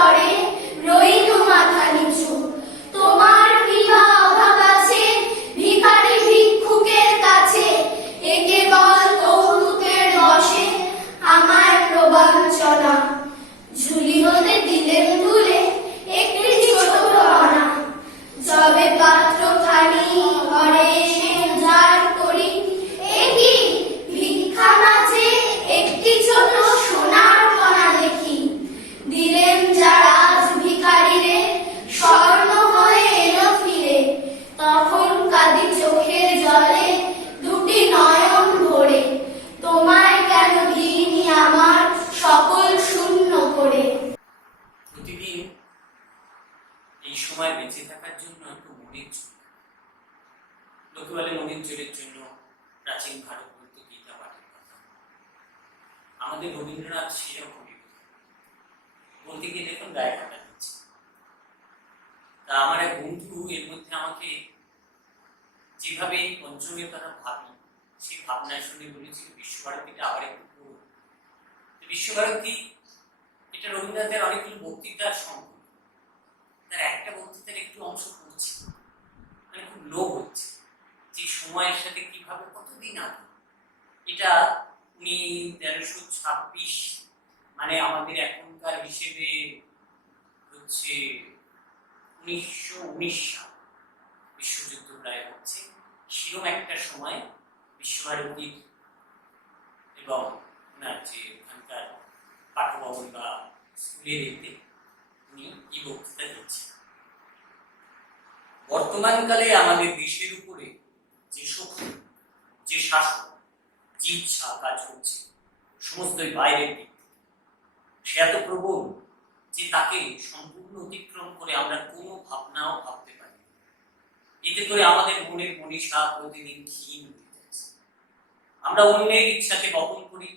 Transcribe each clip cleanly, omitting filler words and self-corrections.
তরে রইনু মাথা নিচু। তোমার বিভা অভাব আছে ভিখারি ভিক্ষুকের কাছে, এ কেবল কৌতুকের বশে আমার প্রবঞ্চনা। ঝুলি হতে দিলেন তুলে একটি ছোট পানা, যবে পাত্রখানি ঘরে এসে উজাড় করি, এ কি ভিক্ষা নাচে একটি ছোট সোনার কণা দেখি। দিলেন যারা আজ ভিখারিরে স্বর্ণ হয়ে এলো ফিরে, তখন কাঁদি চোখের জলে দুটি নয়ন ভরে, তোমায় কেন দিইনি আমার সকল শূন্য করে। প্রতিদিন এই সময় বেঁচে থাকার জন্য একটু মনের জোর। লোকে বলে মনের জোরের জন্য প্রাচীন ভারত বলতে গীতা পাঠের কথা। আমাদের রবীন্দ্রনাথ সেরকমই বলতে গিয়ে দেখুন গায়ে কাটা দিচ্ছে। তা আমার এক বন্ধু এর মধ্যে আমাকে যেভাবে পঞ্চমের কথা ভাবি, সেই ভাবনা শুনে বলেছিল বিশ্বভারতীটা আবার একটু পুরো। বিশ্বভারতী এটা রবীন্দ্রনাথের অনেকগুলো বক্তৃতার সংগ্রহ। তার একটা বক্তৃতার একটু অংশ পড়ছি, মানে খুব লোভ হচ্ছে যে সময়ের সাথে কিভাবে কতদিন আগে এটা উনি 1326, মানে আমাদের এখনকার হিসেবে হচ্ছে 1919 সাল, বিশ্বযুদ্ধ প্রায় হচ্ছে, সেরকম একটা সময় বিশ্বভারতীর এবং ওনার যে ওখানকার পাঠভবন বা স্কুলের এতে উনি এই বক্তৃতা দিচ্ছেন। বর্তমানকালে আমাদের দেশের উপরে যে শক্তি, যে শাসন, যে ইচ্ছা কাজ করছে সমস্তই বাইরের দিক, সে এত প্রবল যে তাকে সম্পূর্ণ অতিক্রম করে আমরা কোনো ভাবনাও ভাবতে পারি। এতে করে আমাদের মনের মনীষা প্রতিদিন ক্ষীণ হয়ে যাচ্ছে। আমরা অন্যের ইচ্ছাকে বহন করি,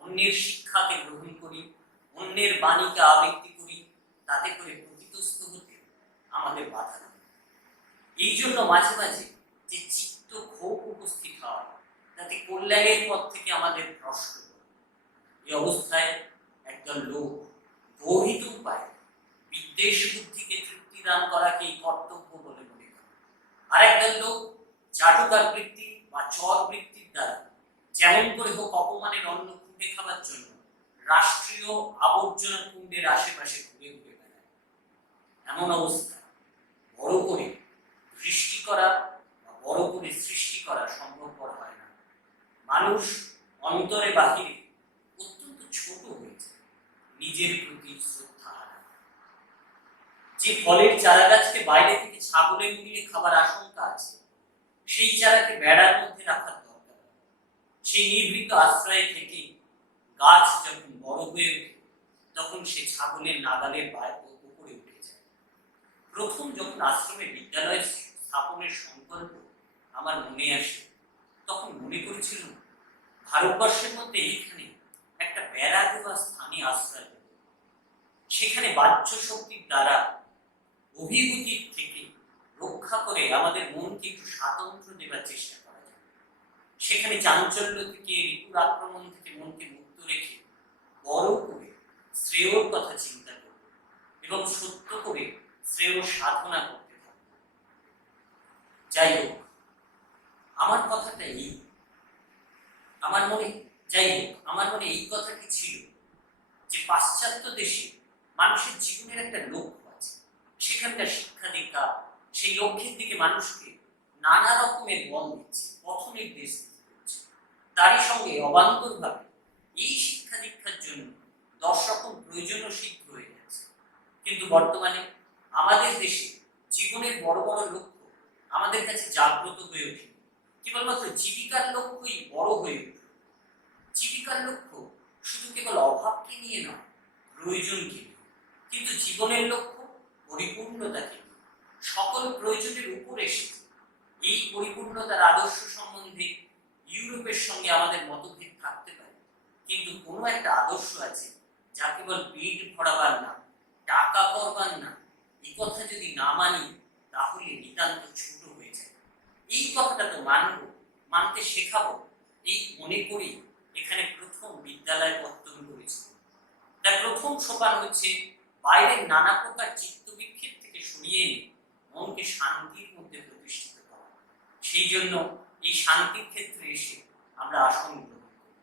অন্যের শিক্ষাকে গ্রহণ করি, অন্যের বাণীকে আবৃত্তি করি, তাতে করে প্রকৃতস্থ হতে আমাদের বাধা নেই। এই জন্য মাঝে মাঝে যে চিত্ত ক্ষোভ উপস্থিত হয়, তাতে কল্যাণের পথ থেকে আমাদের ভ্রষ্ট করে। এই অবস্থায় একদল লোক গৌহিত উপায়ে বিদ্বেষ বুদ্ধিকে তৃপ্তি দান করাকেই কর্তব্য বলে মনে করে। আর একদল লোক চাটুকার বৃত্তি বা চর বৃত্তির দ্বারা যেমন করে হোক অপমানের অন্ন খুঁটে খাবার জন্য রাষ্ট্রীয় আবর্জনা কুণ্ডের আশেপাশে ঘুরে ঘুরে বেড়ায়। এমন অবস্থায় বড় করে সৃষ্টি করা বা বড় করে সৃষ্টি করা সম্ভবপর হয় না। মানুষ অন্তরে বাহিরে অত্যন্ত ছোট হয়েছে, নিজের প্রতি শ্রদ্ধা হারায়। যে ফলের চারা গাছকে বাইরে থেকে ছাগলে মুড়িয়ে খাবার আশঙ্কা আছে, সেই চারাকে বেড়ার মধ্যে রাখার দরকার। সেই নিভৃত আশ্রয়ে থেকে গাছ যখন বড় হয়ে ওঠে, তখন সে ছাগলের নাগালের উপরে উঠে যায়। প্রথম যখন আশ্রমে বিদ্যালয় স্থাপনের সংকল্প আমার মনে আসে, তখন মনে করেছিল ভারতবর্ষের মধ্যে এইখানে একটা বেড়া দেওয়া স্থানীয় আশ্রয়, সেখানে বাহ্য শক্তির দ্বারা অভিভূতির থেকে রক্ষা করে আমাদের মনকে একটু স্বাতন্ত্র্য দেবার চেষ্টা করা যায়। সেখানে চাঞ্চল্য থেকে, ঋতুর আক্রমণ থেকে মনকে মুক্ত রেখে বড় করে শ্রেয়র কথা চিন্তা করবে এবং সত্য করে শ্রেয় সাধনা করতে থাকবে। যাই হোক, আমার কথাটা এই, আমার মনে এই কথাটি ছিল যে পাশ্চাত্য দেশে মানুষের জীবনের একটা লক্ষ্য আছে, সেখানকার শিক্ষা দীক্ষা সেই লক্ষ্যের দিকে মানুষকে নানা রকমের বল দিচ্ছে, পথ নির্দেশ দিচ্ছে। তারই সঙ্গে অবান্তরভাবে এই শিক্ষা দীক্ষার জন্য 10 রকম প্রয়োজনও সিদ্ধ হয়ে যাচ্ছে। কিন্তু বর্তমানে আমাদের দেশে জীবনের বড় বড় লক্ষ্য আমাদের কাছে জাগ্রত হয়ে ওঠে, কেবলমাত্র জীবিকার লক্ষ্যই বড় হয়ে ওঠে। জীবিকার লক্ষ্য শুধু কেবল অভাবকে নিয়ে নয়, প্রয়োজনকে নিয়ে, কিন্তু জীবনের লক্ষ্য পরিপূর্ণতাকে নিয়ে, সকল প্রয়োজনের উপর এসেছে। এই পরিপূর্ণতার আদর্শ সম্বন্ধে ইউরোপের সঙ্গে আমাদের মতভেদ থাকতে পারে, কিন্তু কোনো একটা আদর্শ আছে যা কেবল পেট ভরাবার না, টাকা করবার না, এই কথা যদি না মানি তাহলে নিতান্ত ছোট হয়ে যায়। এই কথাটা তো মানবো, মানতে শেখাবো, এই মনে করি এখানে প্রথম বিদ্যালয় পত্তন করেছিল। তার প্রথম সোপান হচ্ছে বাইরের নানা প্রকার চিত্ত বিক্ষেপ থেকে সরিয়ে এনে মনকে শান্তির মধ্যে প্রতিষ্ঠিত করা। সেই জন্য এই শান্তির ক্ষেত্রে এসে আমরা আসন গ্রহণ করি।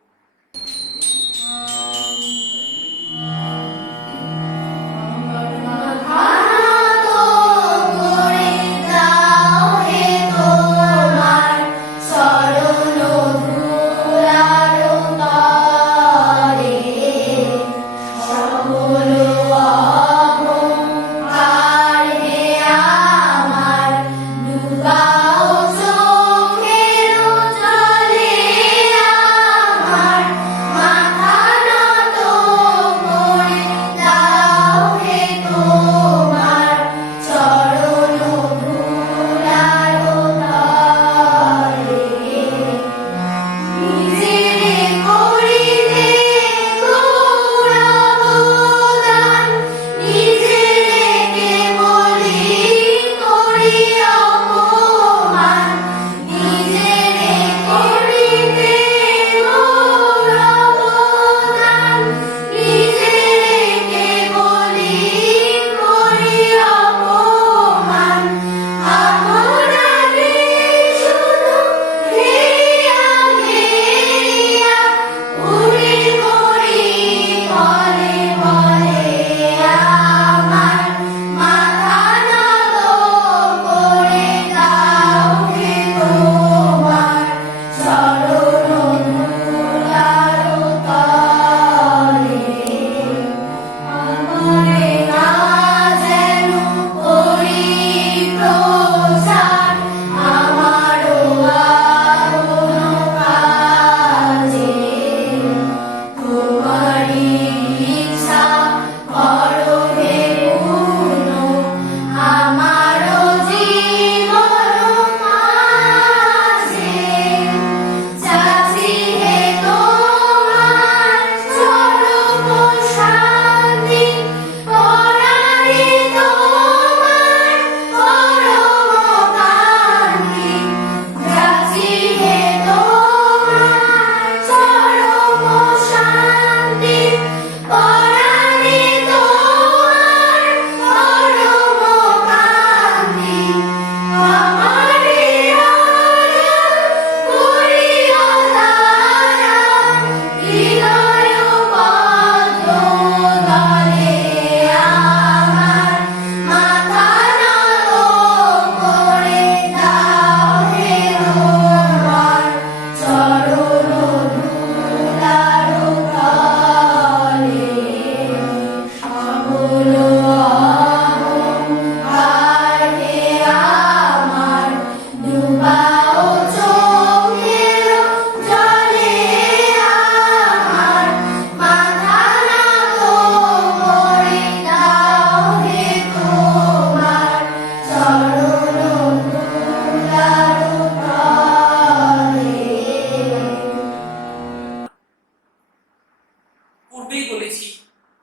পূর্বেই বলেছি,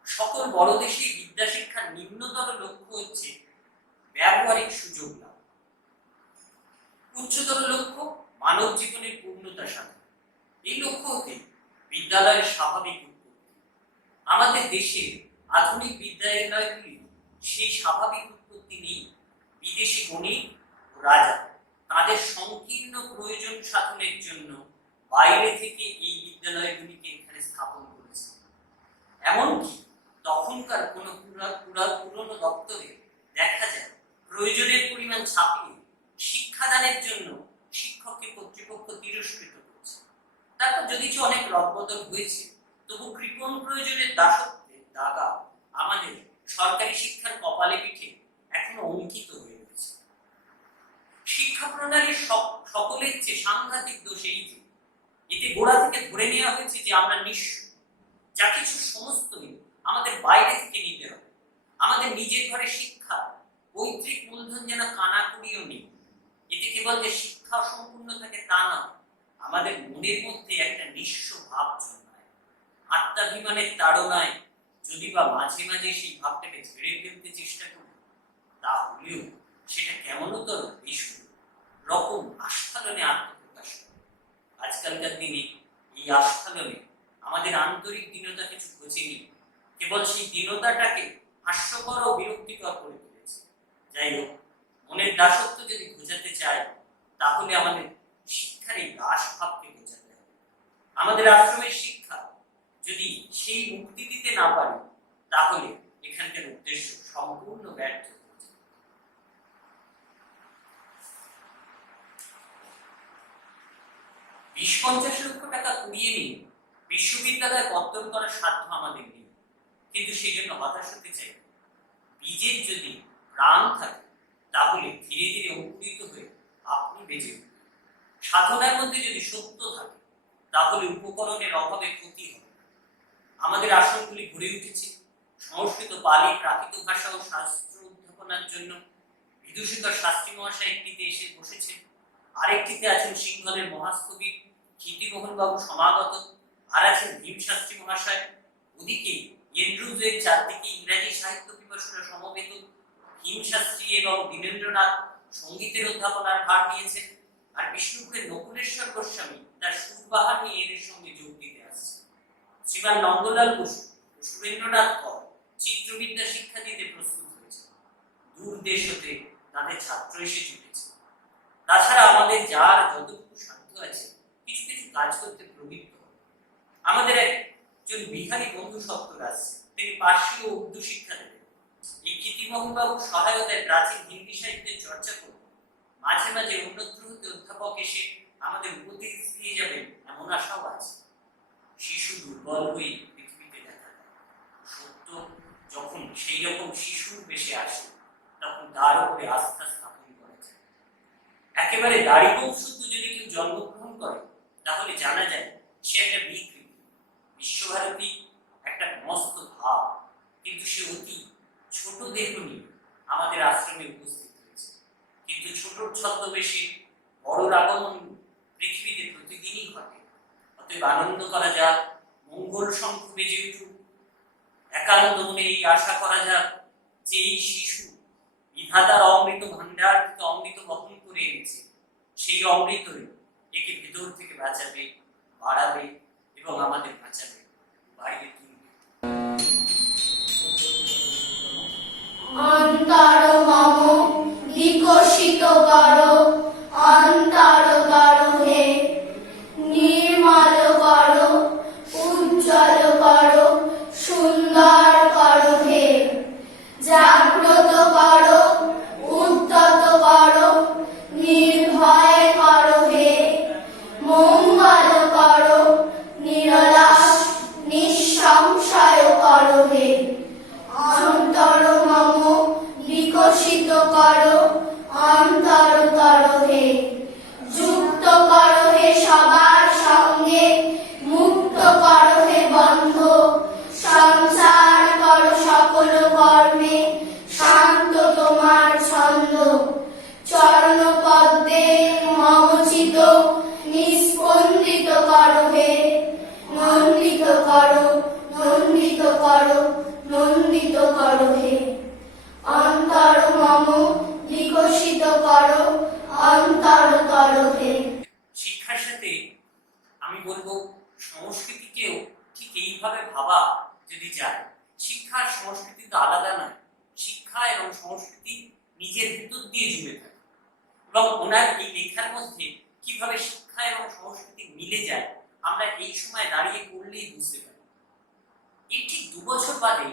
সকল বড় দেশেই বিদ্যা শিক্ষার নিম্নতর লক্ষ্য হচ্ছে ব্যবহারিক সুযোগ লাভ, উচ্চতর লক্ষ্য মানব জীবনের পূর্ণতা সাধন। এই লক্ষ্য হতে বিদ্যালয়ের স্বাভাবিক উৎপত্তি। আমাদের দেশের আধুনিক বিদ্যালয়গুলি সেই স্বাভাবিক উৎপত্তি নেই। বিদেশি বণিক ও রাজা তাদের সংকীর্ণ প্রয়োজন সাধনের জন্য বাইরে থেকে এই বিদ্যালয়গুলিকে এখানে স্থাপন করেছে। এমনকি তখনকার কোনো পুরনো দপ্তরে দেখা যায় প্রয়োজনের পরিমাণ ছাপিয়ে শিক্ষাদানের জন্য শিক্ষককে কর্তৃপক্ষ তিরস্কৃত করছে। তারপর যদিও অনেক রদবদল হয়েছে, তবু কৃপণ প্রয়োজনের দাসত্বের দাগা আমাদের সরকারি শিক্ষার কপালে পিঠে এখনো অঙ্কিত হয়ে রয়েছে। শিক্ষা প্রণালীর সকলের চেয়ে সাংঘাতিক দোষ এই যে এতে গোড়া থেকে ধরে নেওয়া হয়েছে যে আমরা নিঃস্ব, যা কিছু সমস্তই আমাদের বাইরে থেকে নিতে হবে। আমাদের নিজের ঘরে শিক্ষা পৈতৃক মূলধন যেন কানাকুড়িও নেই। এতে কেবল যে শিক্ষা সম্পূর্ণ থাকে তা না, আমাদের মনের মধ্যে একটা নিঃস্ব ভাব জন্মায়। আত্মাভিমানের তাড়নায় যদি বা মাঝে মাঝে সেই ভাবটাকে ঝেড়ে ফেলতে চেষ্টা করি, তাহলেও সেটা কেমনতর বেশি রকম আস্ফালনে আত্মপ্রকাশ করে। আজকালকার দিনে এই আস্ফালনে আমাদের আন্তরিক দীনতা কিছু ঘটেনি, কেবল সেই দীনতাটাকে হাস্য যাই হোক, মনের দাসত্ব যদি বোঝাতে চাই তাহলে আমাদের শিক্ষার এই দাস ভাবকে বোঝাতে হবে। আমাদের আশ্রমের শিক্ষা যদি সেই মুক্তি দিতে না পারে তাহলে এখানকার উদ্দেশ্য সম্পূর্ণ ব্যর্থ হয়ে যাবে। 20-50 লক্ষ টাকা কুড়িয়ে নিয়ে বিশ্ববিদ্যালয়ে পত্তন করার সাধ্য আমাদের নেই, কিন্তু সেই জন্য হতাশ হতে চাই। বীজের যদি প্রাণ থাকে তাহলে ধীরে ধীরে অঙ্কুরিত হয়ে আপনি বেঁচে উঠবেন। সাধনার মধ্যে যদি সত্য থাকে তাহলে উপকরণের অভাবে ক্ষতি হবে। আমাদের আশ্রমগুলি গড়ে উঠেছে সংস্কৃত, পালি, প্রাকৃত ভাষা ও শাস্ত্র উদ্ভাবনার জন্য। বিদূষিকর শাস্ত্রী মহাশয় একটিতে এসে বসেছেন, আরেকটিতে আছেন সিংহলের মহাস্থবির ক্ষিতিমোহন বাবু সমাগত, আর আছেন ভীম শাস্ত্রী মহাশয়। ওদিকে এন্ড্রুজের চারদিকে ইংরাজি সাহিত্য পিপাসুরা সমবেত। ভীম শাস্ত্রী এবং দীনেন্দ্রনাথ সঙ্গীতের অধ্যাপনার ভার নিয়েছেন, আর বিষ্ণুপুরের নকুলেশ্বর গোস্বামী তার সুরবাহার নিয়ে এদের সঙ্গে যোগ দিতে আসছে। শ্রীমান নন্দলাল বসু ও সুরেন্দ্রনাথ কর চিত্রবিদ্যা শিক্ষা দিতে প্রস্তুত হয়েছে। দূর দেশ হতে তাদের ছাত্র এসে জুটেছে। তাছাড়া আমাদের যার যতটুকু সাধ্য আছে কিছু কিছু কাজ করতে প্রবৃত্ত হবে। আমাদের একজন বিহারী বন্ধু সত্তর আসছে, তিনি পার্সি ও উর্দু শিক্ষা দেবেন। এই ক্ষিতিমোহন বাবুর সহায়তায় প্রাচীন হিন্দি সাহিত্যের চর্চা করব। মাঝে মাঝে অন্যত্র হতে অধ্যাপক এসে আমাদের উপদেশ দিয়ে যাবেন এমন আশাও আছে। শিশু দুর্বল হয়ে পৃথিবীতে দেখা দেয়। সত্য যখন সেই রকম শিশুর বেশে আসে তখন তার উপরে আস্থা স্থাপন করা যায়। একেবারে দাড়িবংশুদ্ধ যদি কেউ জন্মগ্রহণ করে তাহলে জানা যায় সে একটা বিকৃতি। বিশ্বভারতী একটা মস্ত ভাব, কিন্তু সে অতি ছোট দেহ নিয়ে আমাদের আশ্রমে উপস্থিত হয়েছে। কিন্তু ছোট ছদ্মবেশে বড়র আগমন পৃথিবীতে প্রতিদিনই ঘটে। অতএব আনন্দ করা যাক, মঙ্গল শঙ্খ বেজে উঠুক। একান্ত মনে এই আশা করা যাক যে এই শিশু বিধাতার অমৃত ভান্ডার থেকে অমৃত বহন করে এনেছে। সেই অমৃতই একে ভেতর থেকে বাঁচাবে, বাড়াবে এবং আমাদের বাঁচাবে, বাইরে তুলবে। অন্তর মম বিকশিত করো, অন্তর করো হে, নির্মল করো, উজ্জ্বল করো, সুন্দর করো হে, জাগ্রত করো, উদ্যত করো, নির্ভয় করো হে, মঙ্গল করো, নিরলাস নিঃসংশয় করো হে। অন্তর মম বিকশিত করো, অন্তর করো হে, যুক্ত করো হে সবার সঙ্গে, মুক্ত করো হে বন্ধ, সংসার করো সকল কর্মে, শান্ত তোমার ছন্দ। চরণ পদ্মে মমচিত নিস্পন্দিত করো হে, নন্দিত করো, নন্দিত করো, নন্দিত করো হে। অন্তর মম বিকশিত করো, অন্তর করো হে। শিক্ষার সাথে আমি বলবো সংস্কৃতিকেও ঠিক এইভাবে ভাবা যদি যায়। শিক্ষা আর সংস্কৃতি তো আলাদা নয়, শিক্ষা এবং সংস্কৃতি নিজের ভিতর দিয়ে জুড়ে থাকে। এবং ওনার এই লেখার মধ্যে কিভাবে শিক্ষা এবং সংস্কৃতি মিলে যায় আমরা এই সময় দাঁড়িয়ে পড়লেই বুঝতে পারি। এর ঠিক 2 বছর বাদে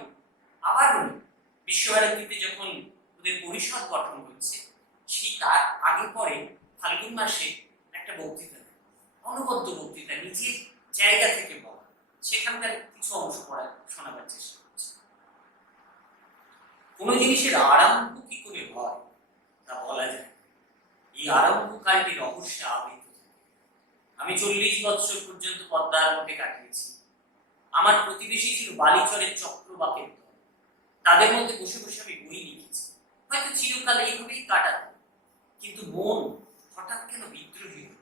আবার উনি বিশ্বভারতীতে যখন ওদের পরিষদ গঠন হচ্ছে, সেই তার আগে পরে ফাল্গুন মাসে একটা বক্তৃতা দেন, অনবদ্য বক্তৃতা, নিজের জায়গা থেকে বলা। সেখানকার কিছু অংশ শোনাবার চেষ্টা করছে। কোন জিনিসের আরম্ভ কি করে হয় তা বলা যায়। এই আরম্ভকালটি রহস্যে আবৃত। আমি 40 বছর পর্যন্ত পদ্মার মধ্যে কাটিয়েছি। আমার প্রতিবেশী ছিল বালিচরের চক্রবাকের দল। তাদের মধ্যে বসে বসে আমি বই লিখেছি। হয়তো চিরকাল এইভাবেই কাটাতো, কিন্তু মন হঠাৎ কেন বিদ্রোহী হল,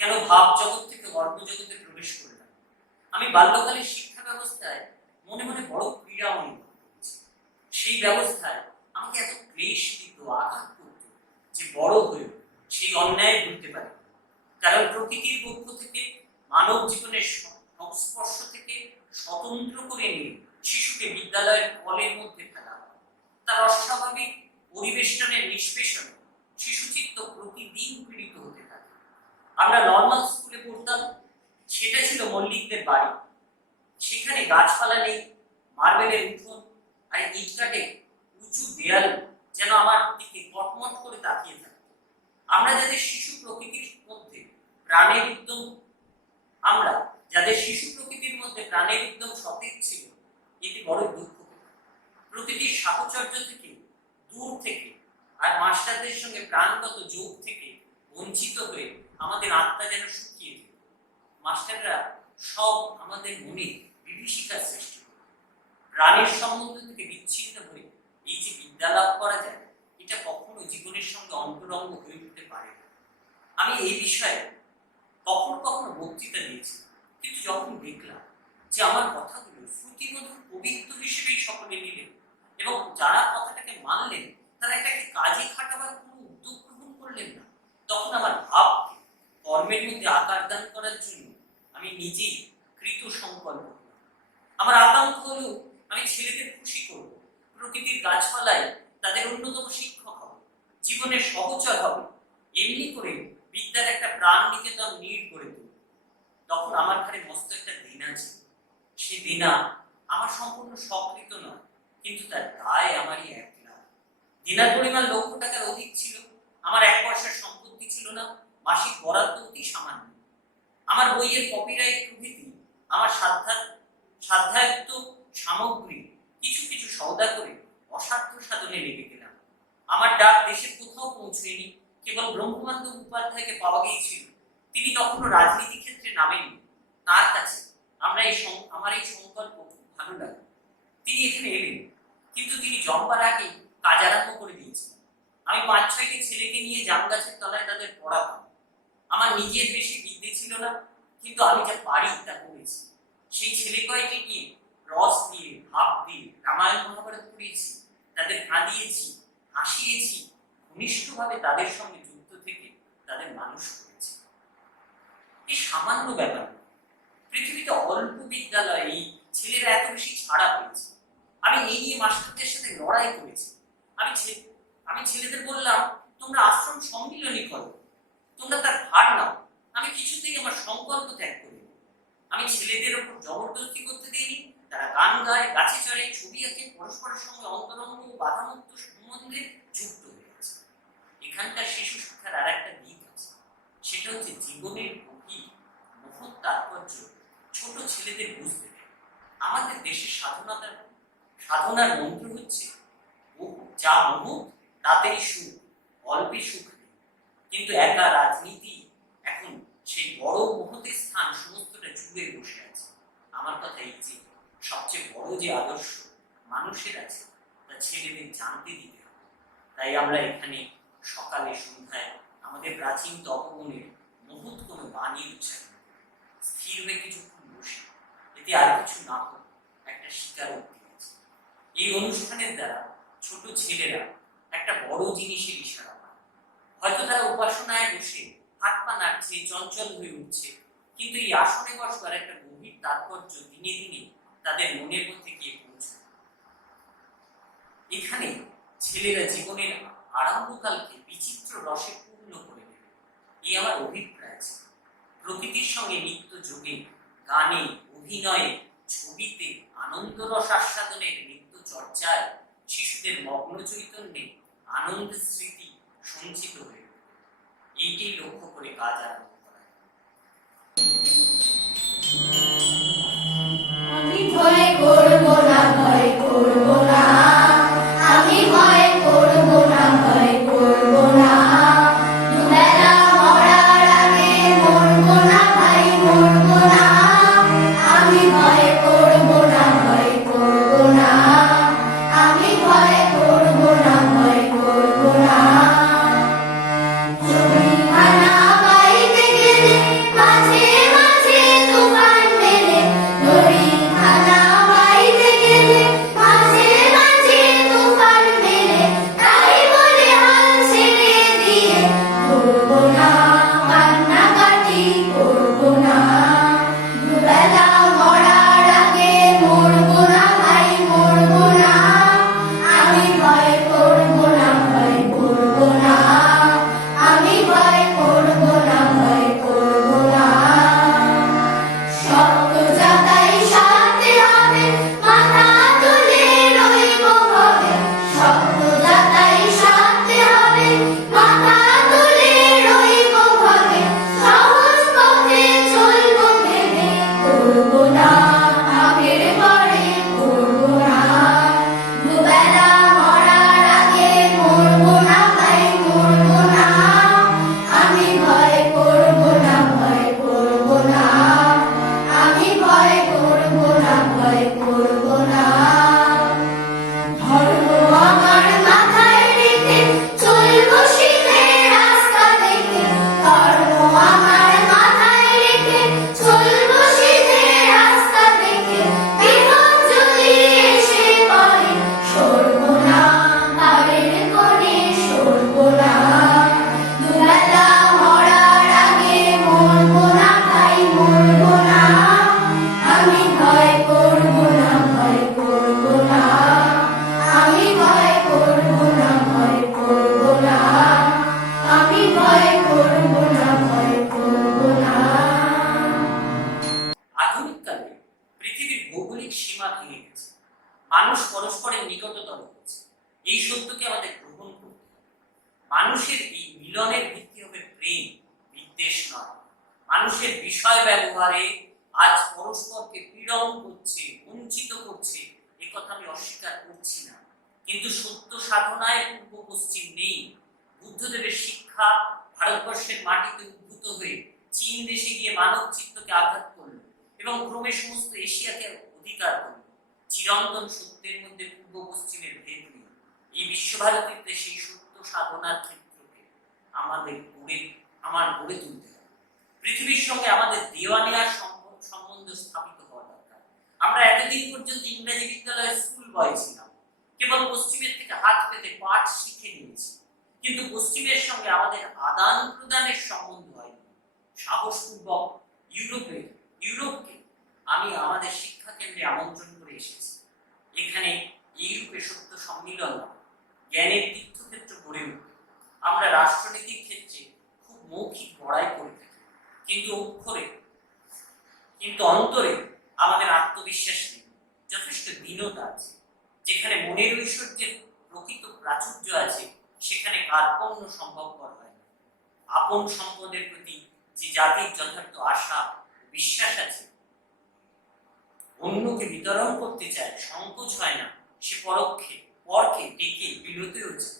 কেন ভাব জগৎ থেকে অর্থ জগতে প্রবেশ করলাম। আমি বাল্যকালের শিক্ষা ব্যবস্থায় মনে মনে বড় পীড়া অনুভব করেছি। সেই ব্যবস্থায় আমাকে এত ক্লেশ দিত, আঘাত করত, যে বড় হয়ে সেই অন্যায় ভুলতে পারি। কারণ প্রকৃতির পক্ষ থেকে মানব জীবনের সংস্পর্শ থেকে স্বতন্ত্র করে নিয়ে শিশুকে বিদ্যালয়ের কলের মধ্যে ফেলা হয়। তার অস্বাভাবিক পরিবেষ্টনের নিষ্পেষণে শিশুচিত্ত প্রতিদিন পীড়িত হতে থাকে। আমরা নর্মাল স্কুলে পড়তাম, সেটা ছিল মল্লিকদের বাড়ি। সেখানে গাছপালা নেই, মার্বেলের উঠোন আর ইটকাটে উঁচু দেয়াল যেন আমার দিকে কটমট করে তাকিয়ে থাকতো। আমরা যাদের শিশু প্রকৃতির মধ্যে প্রাণের উদ্যম সতেজ ছিল, এটি বড় দুঃখ। প্রকৃতির সাহচর্য থেকে দূর থেকে আর মাস্টারদের সঙ্গে প্রাণগত যোগ থেকে বঞ্চিত হয়ে আমাদের আত্মা যেন শুকিয়ে যেত। মাস্টাররা সব আমাদের মনে বিভীষিকার সৃষ্টি করে। প্রাণের সম্বন্ধ থেকে বিচ্ছিন্ন হয়ে এই যে বিদ্যা লাভ করা যায়, এটা কখনো জীবনের সঙ্গে অন্তরঙ্গ হয়ে উঠতে পারে না। আমি এই বিষয়ে কখনো কখনো বক্তৃতা দিয়েছি, কিন্তু যখন দেখলাম যে আমার কথাগুলো শ্রুতিমধুর পবিত্র হিসেবেই সকলে নিলেন এবং যারা কথাটাকে মানলেন তারা এটাকে কাজে খাটাবার কোনো উদ্যোগ গ্রহণ করলেন না, তখন আমার ভাবকে কর্মের মধ্যে আকার দান করার জন্য আমি নিজেই কৃত সংকল্প করলাম। আমার আকাঙ্ক্ষা হলো আমি ছেলেদের খুশি করব, প্রকৃতির গাছপালায় তাদের অন্যতম শিক্ষক হবে, জীবনের সহচর হবে, এমনি করে বিদ্যার একটা প্রাণ নিকেতন নির্ করে তুলব। তখন আমার ঘরে মস্ত একটা দেনা ছিল। সে দেনা আমার সম্পূর্ণ স্বকৃত নয়, কিন্তু তার দায় আমারই একলা। দেনার পরিমাণ লক্ষ টাকার অধিক ছিল। আমার 1 পয়সার সম্পত্তি ছিল না, মাসিক বরাদ্দ অতি সামান্য। আমার বইয়ের কপিরাইট প্রভৃতি আমার সাধ্যায়ত্ত সামগ্রী কিছু কিছু সওদা করে অসাধ্য সাধনে লেগে গেলাম। আমার ডাক দেশের কোথাও পৌঁছয়নি, কেবল ব্রহ্মানন্দ মুখোপাধ্যায়কে পাওয়া গিয়েছিল। তিনি তখনও রাজনীতি ক্ষেত্রে নামেননি। তার কাছে আমার এই সংকল্প খুব ভালো লাগে। তিনি এখানে এলেন, কিন্তু তিনি জন্মার আগে কাজ আরম্ভ করে দিয়েছিলেন। আমি 5-6টি ছেলেকে নিয়ে জাম গাছের তলায় তাদের পড়াতাম। আমার নিজের বেশি বিদ্যে ছিল না, কিন্তু আমি যা পারি তা করেছি। সেই ছেলে কয়টি নিয়ে রস দিয়ে, ভাব দিয়ে রামায়ণ মহাভারত পড়িয়েছি, তাদের কাঁদিয়েছি, হাসিয়েছি, ঘনিষ্ঠভাবে তাদের সঙ্গে যুক্ত থেকে তাদের মানুষ করেছি। এই সামান্য ব্যাপার নয়। পৃথিবীতে অল্প বিদ্যালয়ে এই ছেলেরা এত বেশি ছাড়া পেয়েছে। আমি এই নিয়ে মাস্টারদের সাথে লড়াই করেছি। আমি ছেলেদের বললাম, তোমরা আশ্রম সম্মিলনী করো, তোমরা তার ভার নাও। আমি কিছুতেই আমার সংকল্প ত্যাগ করি। আমি ছেলেদের ওপর জবরদস্তি করতে দিইনি। তারা গান গায়, গাছে চড়ে, ছবি আঁকে, পরস্পরের সঙ্গে অন্তরঙ্গ ও বাধামুক্ত সম্বন্ধে যুক্ত হয়ে আছে। এখানকার শিশু শিক্ষার আর একটা দিক আছে, সেটা হচ্ছে জীবনের গভীর মহৎ তাৎপর্য ছোট ছেলেদের বুঝতে দেয়। আমাদের দেশের সাধনার মন্ত্র হচ্ছে, যা মহৎ তাতেই সুখ, অল্পে সুখ নেই। কিন্তু একা রাজনীতি এখন সেই বড় মহতের স্থান সমস্তটা জুড়ে বসে আছে। আমার কথা এই যে সবচেয়ে বড় যে আদর্শ মানুষের আছে, তা ছেলেদের জানতে দিতে হবে। তাই আমরা এখানে সকালে সন্ধ্যায় আমাদের প্রাচীন তপবনের মহৎ কোনো বাণী উচ্চারণ স্থির হয়ে কিছুক্ষণ বসে, এতে আর কিছু না হোক একটা স্বীকারোক্তি আছে। এই অনুষ্ঠানের দ্বারা ছোট ছেলেরা একটা বড় জিনিসের ইশারা পায়। হয়তো তারা উপাসনায় বসে হাত পা নাড়ছে, চঞ্চল হয়ে উঠছে, কিন্তু এই আসনে বসবার একটা গভীর তাৎপর্য দিনে দিনে তাদের মনের মধ্যে গিয়ে পৌঁছায়। এখানে ছেলেরা জীবনের আরম্ভকালকে বিচিত্র রসে পূর্ণ করে দেবে, এই আমার অভিপ্রায় আছে। প্রকৃতির সঙ্গে নিত্য যোগে, গানে, অভিনয়ে, ছবিতে, আনন্দ রস আস্বাদনের নিত্য চর্চায় শিশুদের মগ্ন চৈতন্যে আনন্দের স্মৃতি সঞ্চিত হয়ে ওঠে। এইটাই লক্ষ্য করে কাজ আরম্ভ করা। আমি ভয় করব না, ভয় করব না, আমি ভয় করব না, ভয় করব না, দুবেলা মরার আগে মরব না, ভাই মরব না, আমি ভয় করব না, ভয় করব না, আমি ভয় করব না, ভয় করব না। জরিমানা বাইতে গেলে মাঝে মাঝে তুফান মেলে, জরিমানা বাইতে গেলে এই সত্যকে আমাদের গ্রহণ করতে হবে। মানুষের এই মিলনের ভিত্তি হবে প্রেম, বিদ্বেষ নয়। মানুষের বিষয় ব্যবহারে আজ পরস্পরকে পীড়ন করছে, বঞ্চিত করছে, এ কথা আমি অস্বীকার করছি না, কিন্তু সত্য সাধনায় পূর্ব পশ্চিম নেই। বুদ্ধদেবের শিক্ষা ভারতবর্ষের মাটিতে উদ্ভূত হয়ে চীন দেশে গিয়ে মানব চিত্তকে আঘাত করল এবং ক্রমে সমস্ত এশিয়াকে অধিকার করল। চিরন্তন সত্যের মধ্যে পূর্ব পশ্চিমের ভেদ নেই। এই বিশ্বভারতীতে সেই সত্য সাধনার ক্ষেত্রকে আমার গড়ে তুলতে হবে। পৃথিবীর সঙ্গে আমাদের দেওয়া নেওয়ার সম্বন্ধ স্থাপিত হওয়া দরকার। আমরা এতদিন পর্যন্ত ইংরেজি বিদ্যালয়ে স্কুল বয় ছিলাম, কেবল পশ্চিমের থেকে হাত পেতে পাঠ শিখে নিয়েছি, কিন্তু পশ্চিমের সঙ্গে আমাদের আদান প্রদানের সম্বন্ধ হয়নি। সাহসপূর্বক ইউরোপকে আমি আমাদের শিক্ষা কেন্দ্রে আমন্ত্রণ করে এসেছি। এখানে ইউরোপে সত্য সম্মিলন, জ্ঞানের তীর্থক্ষেত্র গড়ে উঠবে। আমরা রাষ্ট্রনীতির ক্ষেত্রে খুব মৌখিক বড়াই করে থাকি, কিন্তু অন্তরে আমাদের আত্মবিশ্বাস নেই। যথেষ্ট দীনতা আছে। যেখানে মনের ঐশ্বর্যের প্রকৃত প্রাচুর্য আছে, সেখানে কার্পণ্য সম্ভবপর হয় না। আপন সম্পদের প্রতি যে জাতির যথার্থ আশা বিশ্বাস আছে, অন্যকে বিতরণ করতে চায়, সংকোচ হয় না, সে পরকে ডেকে বিরত হয়েছে।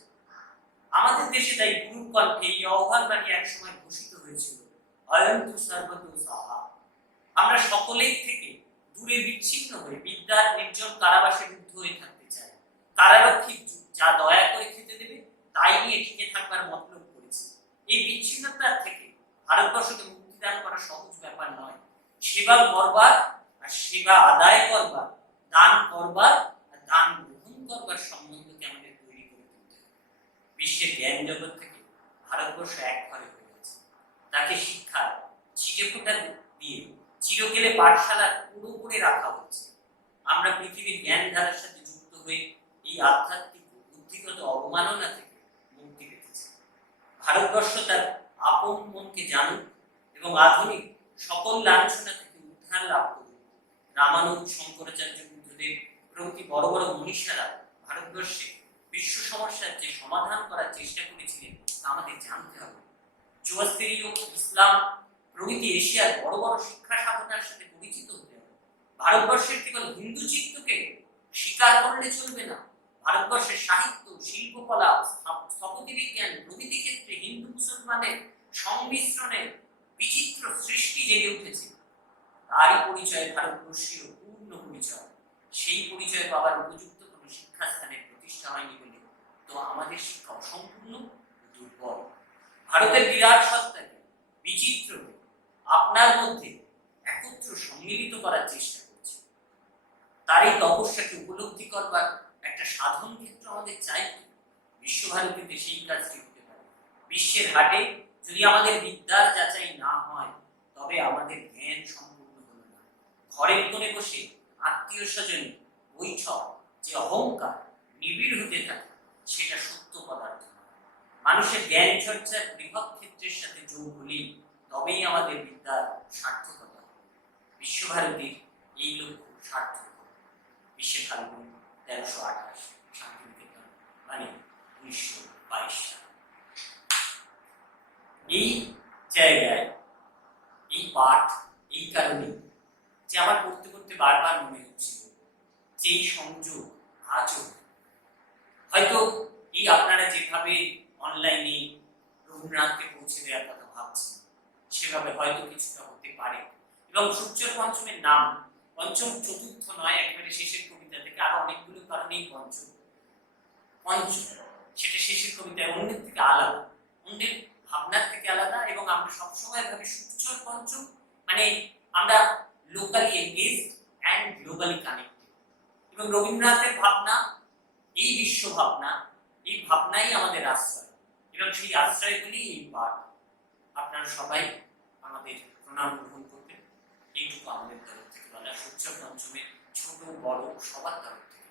আমাদের দেশে তাই গুরুর কণ্ঠে এই আহ্বান বাণী একসময় ঘোষিত হয়েছিল, অয়ন্তু সর্বতো সাহা। আমরা সকলের থেকে দূরে বিচ্ছিন্ন হয়ে বিদ্যার নির্জন কারাবাসে রুদ্ধ হয়ে থাকতে চাই। কারারক্ষী যা দয়া করে খেতে দেবে তাই নিয়ে টিকে থাকবার মতলব করেছি। এই বিচ্ছিন্নতার থেকে ভারতবর্ষকে মুক্তিদান করা সহজ ব্যাপার নয়। সেবা করবার আর সেবা আদায় করবার, দান করবার আর দান গ্রহণ করবার সম্বন্ধকে আমাদের তৈরি করে তুলতে হবে। বিশ্বের জ্ঞান জগৎ থেকে ভারতবর্ষ এক ঘরে হয়ে গেছে। তাকে শিক্ষার ছিটে ফোঁটা দিয়ে চিরকেলে পাঠশালা পুরো করে রাখা হচ্ছে। আমরা পৃথিবীর জ্ঞান ধারার সাথে যুক্ত হয়ে এই আধ্যাত্মিক বুদ্ধিগত অবমাননা থেকে মুক্তি পেতেছি। ভারতবর্ষ তার আপন মনকে জানুক এবং আধুনিক সকল লাঞ্ছনা থেকে উদ্ধার লাভ করুক। রামানুজ, শঙ্করাচার্য, বুদ্ধদেব প্রভৃতি বড় বড় মনীষীরা ভারতবর্ষে বিশ্ব সমস্যার যে সমাধান করার চেষ্টা করেছিলেন তা আমাদের জানতে হবে। জুয়াস্তিরিয়, ইসলাম প্রভৃতি এশিয়ার বড় বড় শিক্ষা সাধনার সাথে পরিচিত হতে হবে। ভারতবর্ষের কেবল হিন্দু চিত্তকে স্বীকার করলে চলবে না। ভারতবর্ষের সাহিত্য, শিল্পকলা, স্থপতি বিজ্ঞান প্রভৃতি ক্ষেত্রে হিন্দু মুসলমানের সংমিশ্রণের বিচিত্র সৃষ্টি জেগে উঠেছে। তারই পরিচয় ভারতবর্ষীয় পূর্ণ পরিচয়। সেই পরিচয় পাওয়ার উপযুক্ত কোনো শিক্ষাস্থানের প্রতিষ্ঠা হয়নি বলে তো আমাদের শিক্ষা অসম্পূর্ণ, দুর্বল। ভারতের বিরাট সত্তাকে, বিচিত্রকে আপনার মধ্যে একত্র সম্মিলিত করার চেষ্টা করছে। তার এই তপস্যাকে উপলব্ধি করবার একটা সাধন ক্ষেত্র আমাদের চাই। বিশ্বভারতীতে সেই কাজটি হতে পারে। বিশ্বের হাটে যদি আমাদের বিদ্যার যাচাই না হয়, তবে আমাদের জ্ঞান সম্পূর্ণ হলো না। ঘরের কোণে বসে আত্মীয় স্বজনে বৈঠক যে অহংকার নিবিড় হতে থাকে, সেটা সত্য পদার্থ। মানুষের জ্ঞান চর্চার বৃহৎ ক্ষেত্রের সাথে যোগ হলেই তবেই আমাদের বিদ্যার সার্থকতা। বিশ্বভারতীর এই লক্ষ্য সার্থক। বিশ্বে ফাল্গুন 1328 শান্তিনিকেতন, মানে 1922 সাল। এই জায়গায় এই পাঠ এই কারণে যে আমার পড়তে পড়তে বারবার মনে হচ্ছিল যে এই সংযোগ আজও হয়তো এই আপনারা যেভাবে অনলাইনে রবীন্দ্রনাথকে পৌঁছে দেওয়ার কথা ভাবছেন, সেভাবে হয়তো কিছুটা হতে পারে। এবং সূর্যের পঞ্চমের নাম পঞ্চম চতুর্থ নয়, একেবারে শেষের কবিতা থেকে আরো অনেকগুলো কারণেই পঞ্চম সেটা শেষের কবিতায় অন্যের থেকে আলাদা, অন্যের ভাবনার থেকে আলাদা। এবং আমরা সবসময় ভাবি সূর্যের পঞ্চম মানে আমরা locally engaged and globally connected. এবং রবীন্দ্রনাথের ভাবনা, এই বিশ্ব ভাবনা, এই ভাবনাই আমাদের আশ্রয়, এবং সেই আশ্রয়গুলি এই পাঠ। আপনারা সবাই আমাদের প্রণাম গ্রহণ করবেন। এইটুকু আমাদের তরফ থেকে বলা। সূর্য পঞ্চমের ছোট বড় সবার তরফ থেকে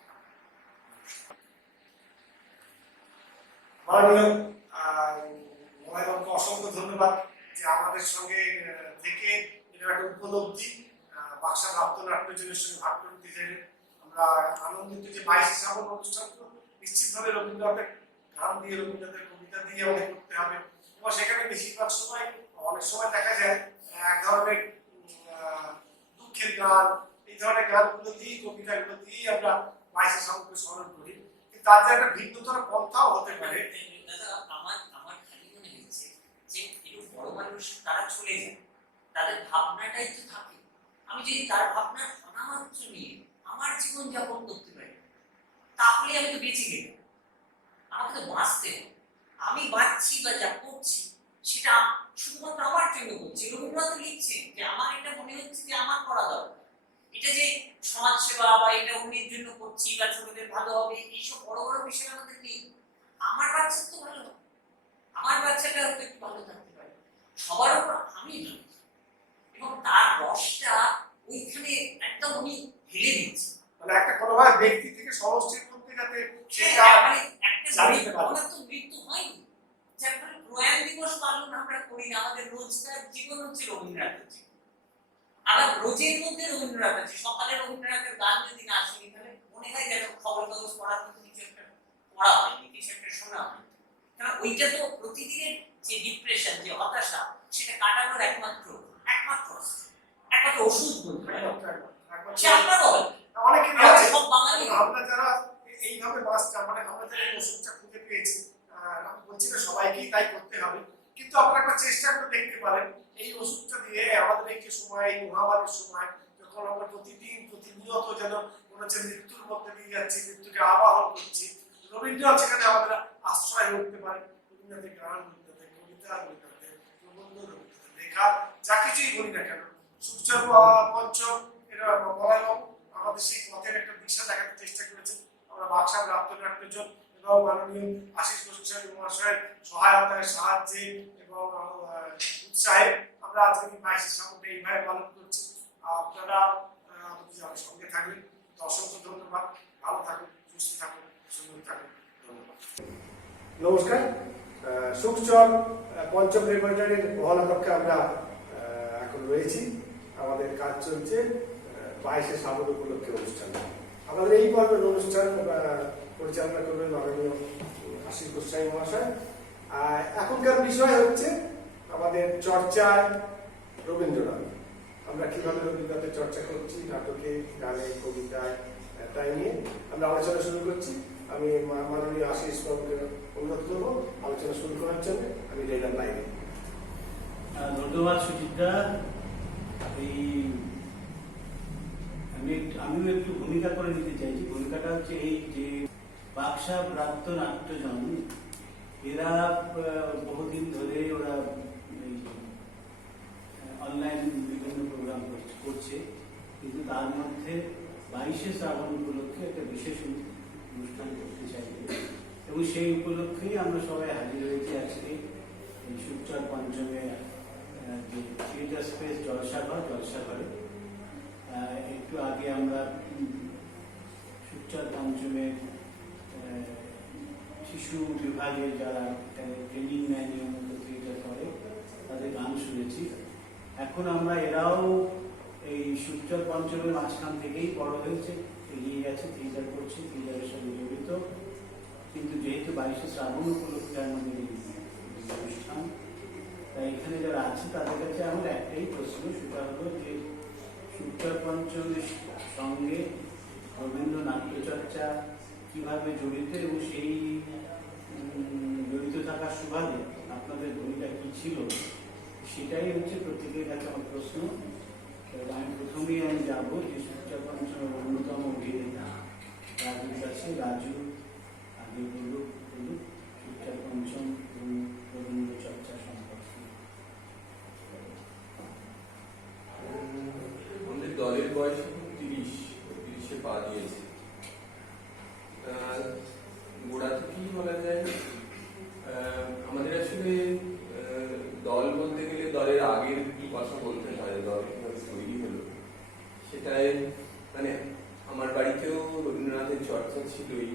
অসংখ্য ধন্যবাদ যে আমাদের সঙ্গে থেকে এটা একটা উপলব্ধি বাক্সা প্রাপ্ত নাট্যজনের সঙ্গে ভাগ করে দিতে। আমরা আনন্দিত যে 22 শ্রাবণ অনুষ্ঠান নিশ্চিতভাবে রবীন্দ্রনাথের গান দিয়ে, রবীন্দ্রনাথের কবিতা দিয়ে আমাদের করতে হবে। এবং সেখানে বেশিরভাগ সময়, অনেক সময় দেখা যায় এক ধরনের দুঃখের গান, এই ধরনের গানগুলো দিয়েই, কবিতাগুলো দিয়েই আমরা 22শে শ্রাবণকে স্মরণ করি। কিন্তু তার যে একটা ভিন্নতর পন্থাও হতে পারে। দাদা, আমার খালি মনে হচ্ছে যে এরকম বড় মানুষ তারা চলে যায়, তাদের ভাবনাটাই তো থাকে। আমি যদি তার ভাবনার অনামাত্র নিয়ে আমার জীবন যাপন করতে পারি, তাহলে আমি তো বেঁচে গেলাম। আমাকে তো বাঁচতে হবে। আমি বাঁচছি বা যা করছি সেটা শুধুমাত্র আমার জন্য করছি। রবীন্দ্রনাথ লিখছেন যে আমার এটা মনে হচ্ছে যে আমার করা দরকার, এটা যে সমাজ সেবা বা এটা অন্যের জন্য করছি বা ছোটদের ভালো হবে, এইসব বড় বড় বিষয় আমাদের নেই। আমার বাচ্চা তো ভালো হবে, আমার বাচ্চাটা হয়তো একটু ভালো থাকতে পারে, সবার উপর আমি ভালো থাকবো। এবং তার রসটা ওইখানে একদম উনি ঢেলে দিচ্ছে। মানে একটা কোনোভাবে ব্যক্তি থেকে সমষ্টির মধ্যে যাতে সেটা মানে একটা জানতে পারে। আমরা তো মৃত্যু হয়নি, যার ফলে প্রয়াণ দিবস পালন আমরা করি না। আমাদের রোজকার জীবন হচ্ছে রবীন্দ্রনাথের জীবন। আবার রোজের মধ্যে রবীন্দ্রনাথ আছে। সকালে রবীন্দ্রনাথের গান যদি না শুনি তাহলে মনে হয় যেন খবর কাগজ পড়ার মতো কিছু একটা পড়া হয়নি, কিছু একটা শোনা হয়নি। কারণ ওইটা তো প্রতিদিনের যে ডিপ্রেশন, যে হতাশা, সেটা কাটানোর একমাত্র ওষুধ বলতে পারে। সে আপনারও হয়, অনেকেরই আমাদের আছে। সব বাঙালি। আমরা যারা এইভাবে বাঁচটা, মানে আমরা যারা এই ওষুধটা খুঁজে পেয়েছি, আমি বলছি না সবাইকেই তাই করতে হবে, কিন্তু আপনারা একটা চেষ্টা করে দেখতে পারেন এই ওষুধটা দিয়ে আমাদের এই যে সময়, এই মহামারীর সময়, যখন আমরা প্রতিদিন প্রতিনিয়ত যেন মনে হচ্ছে মৃত্যুর মধ্যে দিয়ে যাচ্ছি, মৃত্যুকে আবাহন করছি, রবীন্দ্রনাথ সেখানে আমাদের আশ্রয় হয়ে উঠতে পারে। রবীন্দ্রনাথের গান, রবীন্দ্রনাথের কবিতা, রবীন্দ্রনাথের প্রবন্ধ, রবীন্দ্রনাথের লেখা, যা কিছুই বলি না কেন, সুখচাঁদ পঞ্চম এরা বলাইবাবু আমাদের সেই পথের একটা দিশা দেখাতে চেষ্টা করেছেন। আমরা বাক্সা নাট্যজন এবং মাননীয় আশিস গোস্বামী মহাশয়ের সহায়তায়, সাহায্যে এবং উৎসাহে আমরা আজকে 22শে শ্রাবণটা এইভাবে পালন করছি। আপনারা আমাদের সঙ্গে থাকবেন। অসংখ্য ধন্যবাদ। ভালো থাকুন, সুস্থ থাকুন, সুন্দর থাকুন। ধন্যবাদ। নমস্কার। সুখচর পঞ্চম রেপার্টারির মহল কক্ষে আমরা এখন রয়েছি। আমাদের কাজ চলছে 22শে শ্রাবণ উপলক্ষে অনুষ্ঠান। আমাদের এই পর্বের অনুষ্ঠান পরিচালনা করবেন মাননীয় আশিস গোস্বামী মহাশয়। এখনকার বিষয় হচ্ছে আমাদের চর্চায় রবীন্দ্রনাথ। আমরা কিভাবে রবীন্দ্রনাথের চর্চা করছি, নাটকে, গানে, কবিতায়, তাই নিয়ে আমরা আলোচনা শুরু করছি। আমি মাননীয় আশিস বাবুকে অনুরোধ করবো আলোচনা শুরু করার জন্য। আমি রেলার বাইরে। ধন্যবাদ সুচিত্রা। আমিও একটু ভূমিকা করে নিতে চাইছি। ভূমিকাটা হচ্ছে এই যে বাক্সা প্রাপ্ত নাট্যজন, এরা বহুদিন ধরে ওরা অনলাইন বিভিন্ন প্রোগ্রাম করছে, কিন্তু তার মধ্যে 22শে শ্রাবণ উপলক্ষে একটা বিশেষ অনুষ্ঠান করতে চাইবে এবং সেই উপলক্ষেই আমরা সবাই হাজির হয়েছি আজকে এই সুখচর পঞ্চমে যে থিয়েটার স্পেস জলসাঘরে। একটু আগে আমরা সুখচর পঞ্চমের শিশু বিভাগের যারা ট্রেনিং নেয় নিয়মিত থিয়েটার করে তাদের গান শুনেছি। এখন আমরা এরাও এই সুখচর পঞ্চমের মাঝখান থেকেই বড় হয়েছে, এগিয়ে গেছে, থিয়েটার করছে, থিয়েটারের সঙ্গে জড়িত। কিন্তু যেহেতু 22শে শ্রাবণ উপলক্ষে আমাদের এই অনুষ্ঠান, তাই এখানে যারা আছে তাদের কাছে আমার একটাই প্রশ্ন, সেটা হলো যে সুখচর পঞ্চমের সঙ্গে রবীন্দ্র নাট্যচর্চা কিভাবে জড়িত এবং সেই জড়িত থাকার সুবাদে আপনাদের ভূমিকা কি ছিল, সেটাই হচ্ছে প্রত্যেকের কাছে আমার প্রশ্ন। আমি প্রথমেই যাবো যে সুখচর পঞ্চমের অন্যতম অভিনেতা রাজুর কাছে। রাজু আগে বলুক সুখচর পঞ্চম এবং রবীন্দ্র চর্চা সম্পর্কে। আমাদের দলের বয়স এখন 30-এ পা দিয়েছে। গোড়া থেকেই বলা যায় আমাদের আসলে দল বলতে গেলে দলের আগের কি কথা বলতে হয়, দল কিভাবে তৈরি হলো সেটাই। মানে আমার বাড়িতেও রবীন্দ্রনাথের চর্চা ছিলই,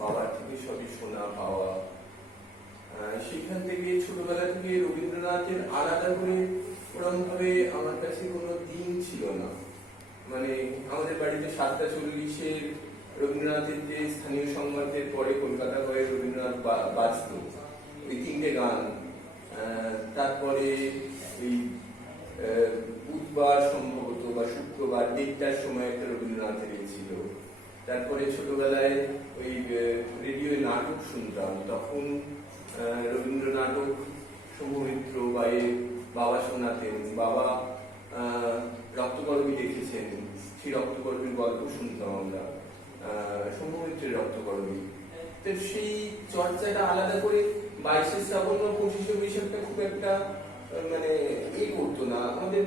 বাবার থেকে সবই শোনা পাওয়া। সেখান থেকে ছোটবেলা থেকে রবীন্দ্রনাথের আলাদা করে ওরকম ভাবে আমার কাছে কোনো দিন ছিল না। মানে আমাদের বাড়িতে 7টা 40-এর রবীন্দ্রনাথের যে স্থানীয় সংবাদের পরে কলকাতা হয়ে রবীন্দ্রনাথ বাঁচত, ওই 3টে গান। তারপরে ওই বুধবার সম্ভবত বা শুক্রবার 1টার সময় একটা রবীন্দ্রনাথের ছিল। তারপরে ছোটবেলায় ওই রেডিও নাটক শুনতাম, তখন রবীন্দ্র নাটক সৌমিত্র বা বাবা শোনাতেন, বাবা রক্তকরবী দেখেছেন, সেই রক্তকরবীর গল্প শুনতাম আমরা, সৌমিত্রের রক্তকরবী। তো সেই চর্চাটা আলাদা করে 22শে শ্রাবণ বা 25শে বৈশাখটা খুব একটা মানে এই করতো না, আমাদের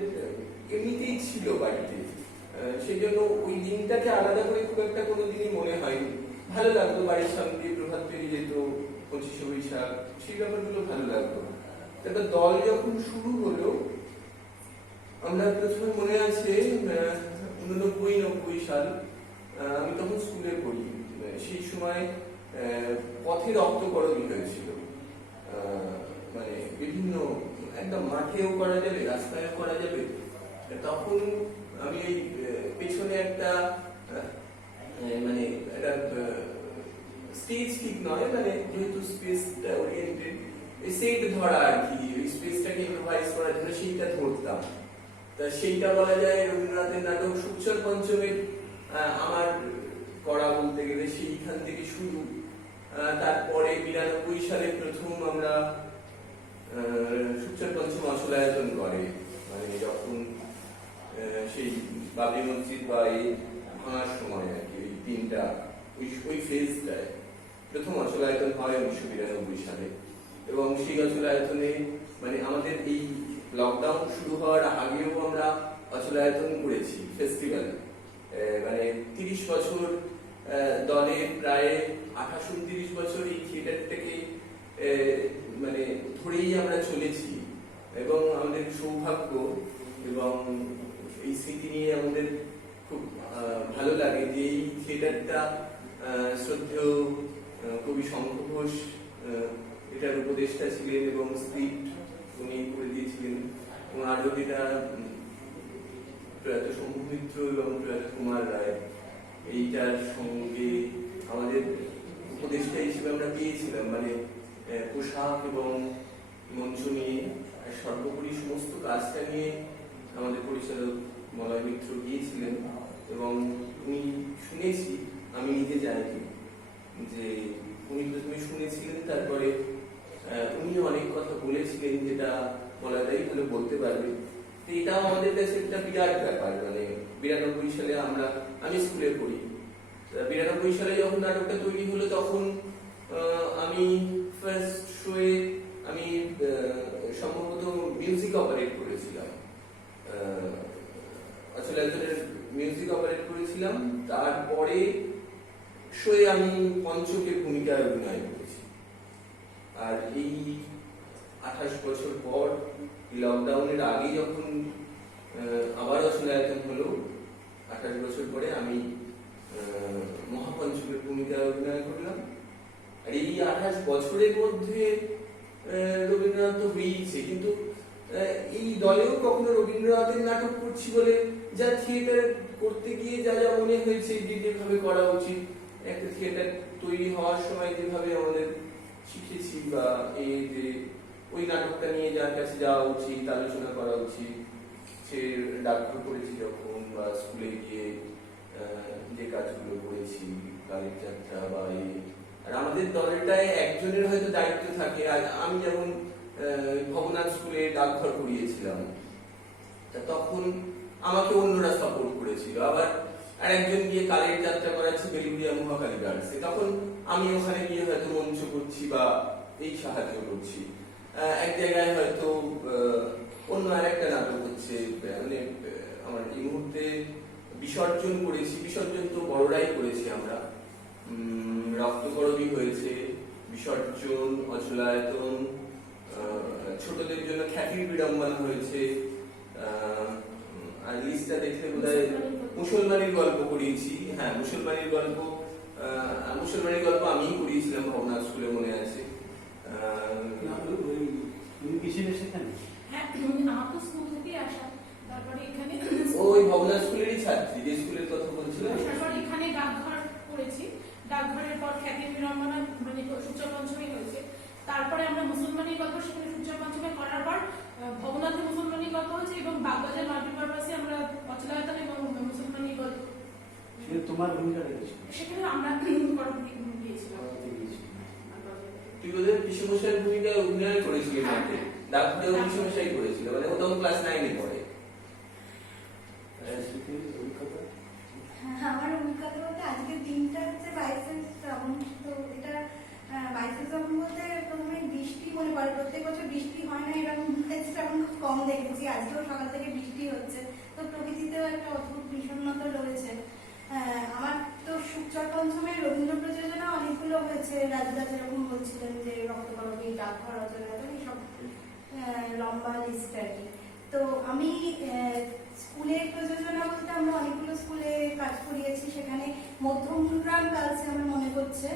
এমনিতেই ছিল বাড়িতে। সেই জন্য ওই দিনটাকে আলাদা করে খুব একটা কোনোদিনই মনে হয়নি। ভালো লাগতো, বাড়ির সামনে দিয়ে প্রভাত পেরিয়ে যেত, 25শে বৈশাখ, সেই ব্যাপারগুলো ভালো লাগতো। তারপর দল যখন শুরু হলো, আমরা প্রথমে মনে আছে 89-90 সাল, আমি তখন স্কুলে পড়ি, সেই সময় পথে রক্তকরবী হয়েছিল। মানে বিভিন্ন একদম মাঠেও করা যাবে, রাস্তায়ও করা যাবে। তখন আমি এই পেছনে একটা মানে একটা স্টেজ ঠিক নয়, মানে যেহেতু স্পেসটা ওরিয়েন্টেড, সেট ধরা আর কি, ওই স্পেসটাকে ইম্প্রোভাইজ করার জন্য সেইটা ধরতাম। তা সেইটা বলা যায় রবীন্দ্রনাথের নাটক সুকচার পঞ্চমের আমার করা বলতে গেলে সেইখান থেকে শুরু। তারপরে 92 সালে প্রথম আমরা সুকচার পঞ্চম অচলায়তন করে, মানে যখন সেই বাবরি মসজিদ বা এই ভাঙার সময় আর কি, ওই দিনটা ওই ফেজটায় প্রথম অচলায়তন হয় 1992 সালে। এবং সেই অচলায়তনে মানে আমাদের এই লকডাউন শুরু হওয়ার আগেও আমরা অচলায়তন করেছি ফেস্টিভ্যাল, মানে 30 বছর দলে প্রায় 28-29 বছর এই থিয়েটারটাকে মানে ধরেই আমরা চলেছি। এবং আমাদের সৌভাগ্য এবং এই স্মৃতি নিয়ে আমাদের খুব ভালো লাগে যে এই থিয়েটারটা শ্রদ্ধেয় কবি শঙ্খ ঘোষ এটার উপদেষ্টা ছিলেন এবং স্ক্রিপ্ট উনি করে দিয়েছিলেন, এবং আরো যেটা প্রয়াত শম্ভু মিত্র এবং প্রয়াত কুমার রায় এইটার সঙ্গে আমাদের উপদেষ্টা হিসেবে আমরা পেয়েছিলাম, মানে পোশাক এবং মঞ্চ নিয়ে সর্বোপরি সমস্ত কাজটা নিয়ে আমাদের পরিচালক মলয় মিত্র গিয়েছিলেন। এবং উনি শুনেছি, আমি নিজে যাইনি, যে উনি প্রথমে শুনেছিলেন, তারপরে উনি অনেক কথা বলেছিলেন যেটা মলয়দাই ভালো বলতে পারবে। তো এটাও আমাদের কাছে একটা বিরাট ব্যাপার। মানে 92 সালে আমি স্কুলে পড়ি, 92 সালে যখন নাটকটা তৈরি হলো তখন আমি ফার্স্ট শোয়ে আমি সম্ভবত মিউজিক অপারেট করেছিলাম, অচলায়তনের মিউজিক অপারেট করেছিলাম। তারপরে শোয়ে আমি পঞ্চকের ভূমিকায় অভিনয় করেছি। আর এই 28 বছর পর লকডাউনের আগে যখন আবার অচলায়তন হলো, 28 বছর পরে আমি মহাপঞ্চকের ভূমিকায় অভিনয় করলাম। আর এই 28 বছরের মধ্যে রবীন্দ্রনাথ তো হয়েইছে, কিন্তু এই দলেও কখনো রবীন্দ্রনাথের নাটক করছি বলে যা থিয়েটার করতে গিয়ে যা যা মনে হয়েছে যেভাবে করা উচিত, একটা থিয়েটার তৈরি হওয়ার সময় যেভাবে আমাদের শিখেছি, বা এই যে ওই নাটকটা নিয়ে যার কাছে যাওয়া উচিত, আলোচনা করা উচিত, সে ডাক্তার করেছি যখন, বা স্কুলে গিয়ে যে কাজগুলো করেছি, কালের যাত্রা বা এই। আর আমাদের দলটায় একজনের হয়তো দায়িত্ব থাকে। আর আমি যেমন ভবনাথ স্কুলে ডাকঘর করিয়েছিলাম, তখন আমাকে অন্যরা সাপোর্ট করেছিল। আবার আর একজন গিয়ে কালের যাত্রা করাচ্ছে বেলুড়িয়া মহাকালী গার্ডসে, তখন আমি ওখানে গিয়ে হয়তো মঞ্চ করছি বা এই সাহায্য করছি। এক জায়গায় হয়তো অন্য আরেকটা নাটক হচ্ছে, মানে আমার এই মুহূর্তে বিসর্জন করেছি, বিসর্জন তো বড়রাই করেছি আমরা, রক্তকরবী হয়েছে, বিসর্জন, অচলায়তন, ছোটদের জন্য খ্যাতির বিড়ম্বনা হয়েছে। আর লিস্টটা দেখলে বোধহয় মুসলমানের গল্প করিয়েছি। হ্যাঁ, মুসলমানের গল্প আমিই করিয়েছিলাম ভবনাথ স্কুলে, মনে আছে। ওই ভবনাথ স্কুলেরই ছাত্রী, যে স্কুলের কথা বলছিলাম। মুসলমানি গল্প সেখানে সূর্য পঞ্চমে করার পর ভবনাথে মুসলমানি গল্প হচ্ছে এবং বাগবাজার মাল্টিপারপাসে আমরা অচলায়তন এবং মুসলমানি গল্প সেটা তোমার ভূমিকা রেখেছিল। সেখানে আমরা গিয়েছিলাম। তুই ওদের পিসমশাইয়ের ভূমিকায় অভিনয় করেছিলি নাকি? ডাক্তার পিসমশাই করেছিল, মানে ও তখন ক্লাস 9 এ পড়ে। আমার অভিজ্ঞতা বলতে আজকের দিনটা হচ্ছে 22শে শ্রাবণ। তো এটা 22শে শ্রাবণ বলতে প্রথমে বৃষ্টি মনে পড়ে। প্রত্যেক বছর বৃষ্টি হয় না এরকম শ্রাবণ খুব কম দেখেছি। আজকেও সকাল থেকে বৃষ্টি হচ্ছে, তো প্রকৃতিতেও একটা অদ্ভুত বিষণ্ণতা রয়েছে। আমার তো শুকচর পঞ্চমের রবীন্দ্র প্রযোজনা অনেকগুলো হয়েছে। রাজুদা যেরকম বলছিলেন যে রক্তকরবী, ডাকঘর, অচলায়তন, সব লম্বা লিস্ট আর কি। তো আমি স্কুলে প্রযোজনা বলতে আমরা অনেকগুলো স্কুলে কাজ করিয়েছি। সেখানে মধ্যমগ্রাম গার্লসে আমার মনে করছে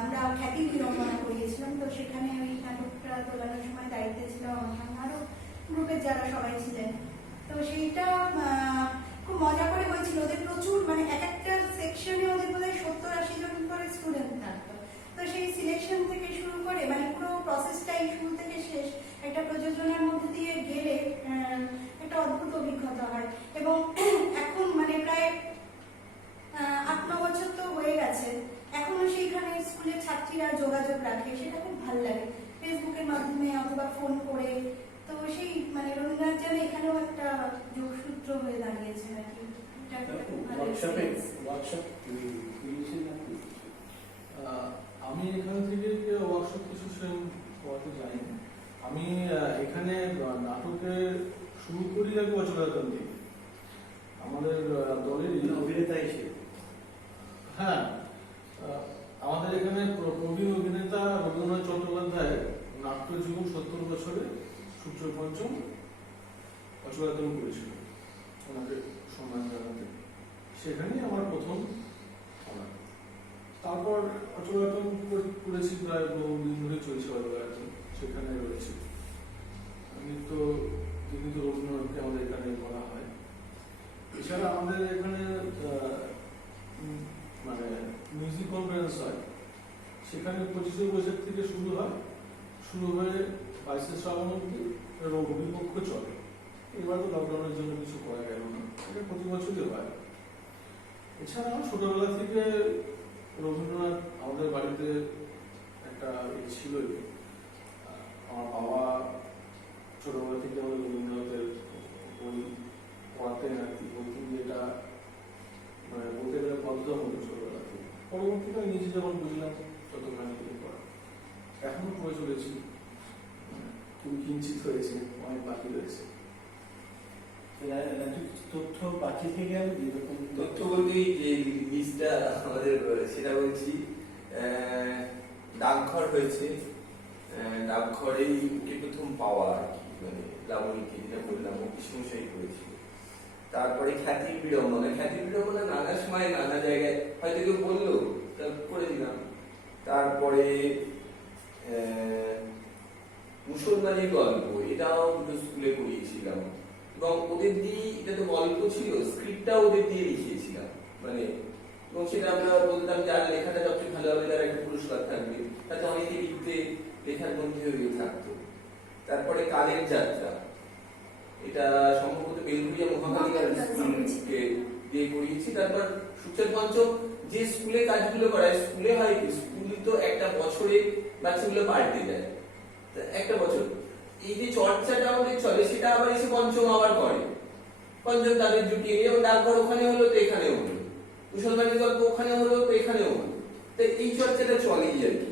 আমরা খ্যাতি বিড়ম্বনা করিয়েছিলাম। তো সেখানে ওই নাটকটা তোলানোর সময় দায়িত্বে ছিল আমার সঙ্গে আরও গ্রুপের যারা সবাই ছিলেন। তো সেইটা খুব মজা করে হয়েছিল। ওদের প্রচুর, মানে এক একটা সেকশনে ওদের বোধহয় 70-80 জন করে স্টুডেন্ট থাকতো। তো সেই সিলেকশন থেকে শুরু করে মানে পুরো প্রসেসটাই শুরু থেকে শেষ একটা প্রযোজনার মধ্যে দিয়ে গেলে একটা অদ্ভুত অভিজ্ঞতা হয়। এবং এখন মানে প্রায় 8-9 বছর তো হয়ে গেছে, এখনো সেইখানে স্কুলের ছাত্রীরা যোগাযোগ রাখে। সেটা খুব ভালো লাগে, ফেসবুকের মাধ্যমে অথবা ফোন করে। তো সেই মানে রবীন্দ্রনাথ যেন এখানেও একটা যোগসূত্র হয়ে দাঁড়িয়েছে আর কি। আমি এখান থেকে ওয়ার্কশপ কিছু হওয়াতে যাইনি। আমি এখানে নাটকে শুরু করি আগে অচলায়তন দিয়ে আমাদের দলের অভিনেতা হিসেবে। হ্যাঁ, আমাদের এখানে প্রবীণ অভিনেতা রবীন্দ্রনাথ চট্টোপাধ্যায় নাট্যজীবন 70 বছরে সূর্য পঞ্চম অচলায়তন করেছিল ওনাকে সম্মান জানাতে। সেখানেই আমার প্রথম অনার। তারপর অচলায়তন করেছি প্রায় বহুদিন ধরে চলছে অচলায়তন, সেখানে রয়েছে নৃত্য কিন্তু রবীন্দ্রনাথকে আমাদের এখানে করা হয়। এছাড়া আমাদের এখানে মানে মিউজিক কনফারেন্স হয়, সেখানে 25শে বৈশাখ থেকে শুরু হয়, শুরু হয়ে 22শে শ্রাবণ অব্দি রবিপক্ষ চলে। এবার তো লকডাউনের জন্য কিছু করা গেল না, এটা প্রতি বছরই হয়। এছাড়াও ছোটবেলা থেকে রবীন্দ্রনাথ আমাদের বাড়িতে একটা ছিলই। আমার বাবা ছোটবেলা থেকে আমাদের রবীন্দ্রনাথের বই পড়াতেন আর কি, বলতেন যে এটা মানে বলতে গেলে বাধ্যতামূলক ছোটবেলা থেকে। পরবর্তীকালে নিজে যখন বুঝলাম ততখানি থেকে পড়া এখনো পড়ে চলেছি, খুব কিঞ্চিত হয়েছে, অনেক বাকি রয়েছে। তথ্য বাকি থেকে আমি যেরকম তথ্য বলতে যে লিস্টটা আমাদের সেটা বলছি। ডাকঘর হয়েছে, ডাকঘরেই ওকে প্রথম পাওয়া আর কি, মানে লাবণীকে যেটা বললাম ও পিসমশাই করেছিল। তারপরে খ্যাতির বিড়ম্বনা নানা সময় নানা জায়গায় হয়তো কেউ বললো করে দিলাম। তারপরে মুসলমানি গল্প, এটাও দুটো স্কুলে পড়িয়েছিলাম এবং ওদের দিয়ে, এটা তো গল্প ছিল, স্ক্রিপ্টটাও ওদের দিয়ে লিখিয়েছিলাম মানে। এবং সেটা আমরা বলতাম যার লেখাটা সবচেয়ে ভালো হবে তার একটা পুরস্কার থাকবে, তাতে অনেকে লিখতে লেখার মধ্যে থাকতো। তারপরে কালের যাত্রা, এটা সম্ভবত বেলঘরিয়া মহাকালীর স্কুলকে দিয়ে করিয়েছি। তারপর সূর্য পঞ্চম যে স্কুলে কাজগুলো করায়, স্কুলে হয় কি, স্কুল তো একটা বছরে বাচ্চাগুলো পাল্টে যায়, একটা বছর এই যে চর্চাটা আমাদের চলে সেটা আবার এসে পঞ্চম আবার করে, পঞ্চম তাদের জুটিয়ে নিয়ে, যেমন ডাকঘর ওখানে হলো তো এখানেও হলো, মুসলমানের গল্প ওখানে হলো তো এখানেও হলো, তো এই চর্চাটা চলেই আর কি।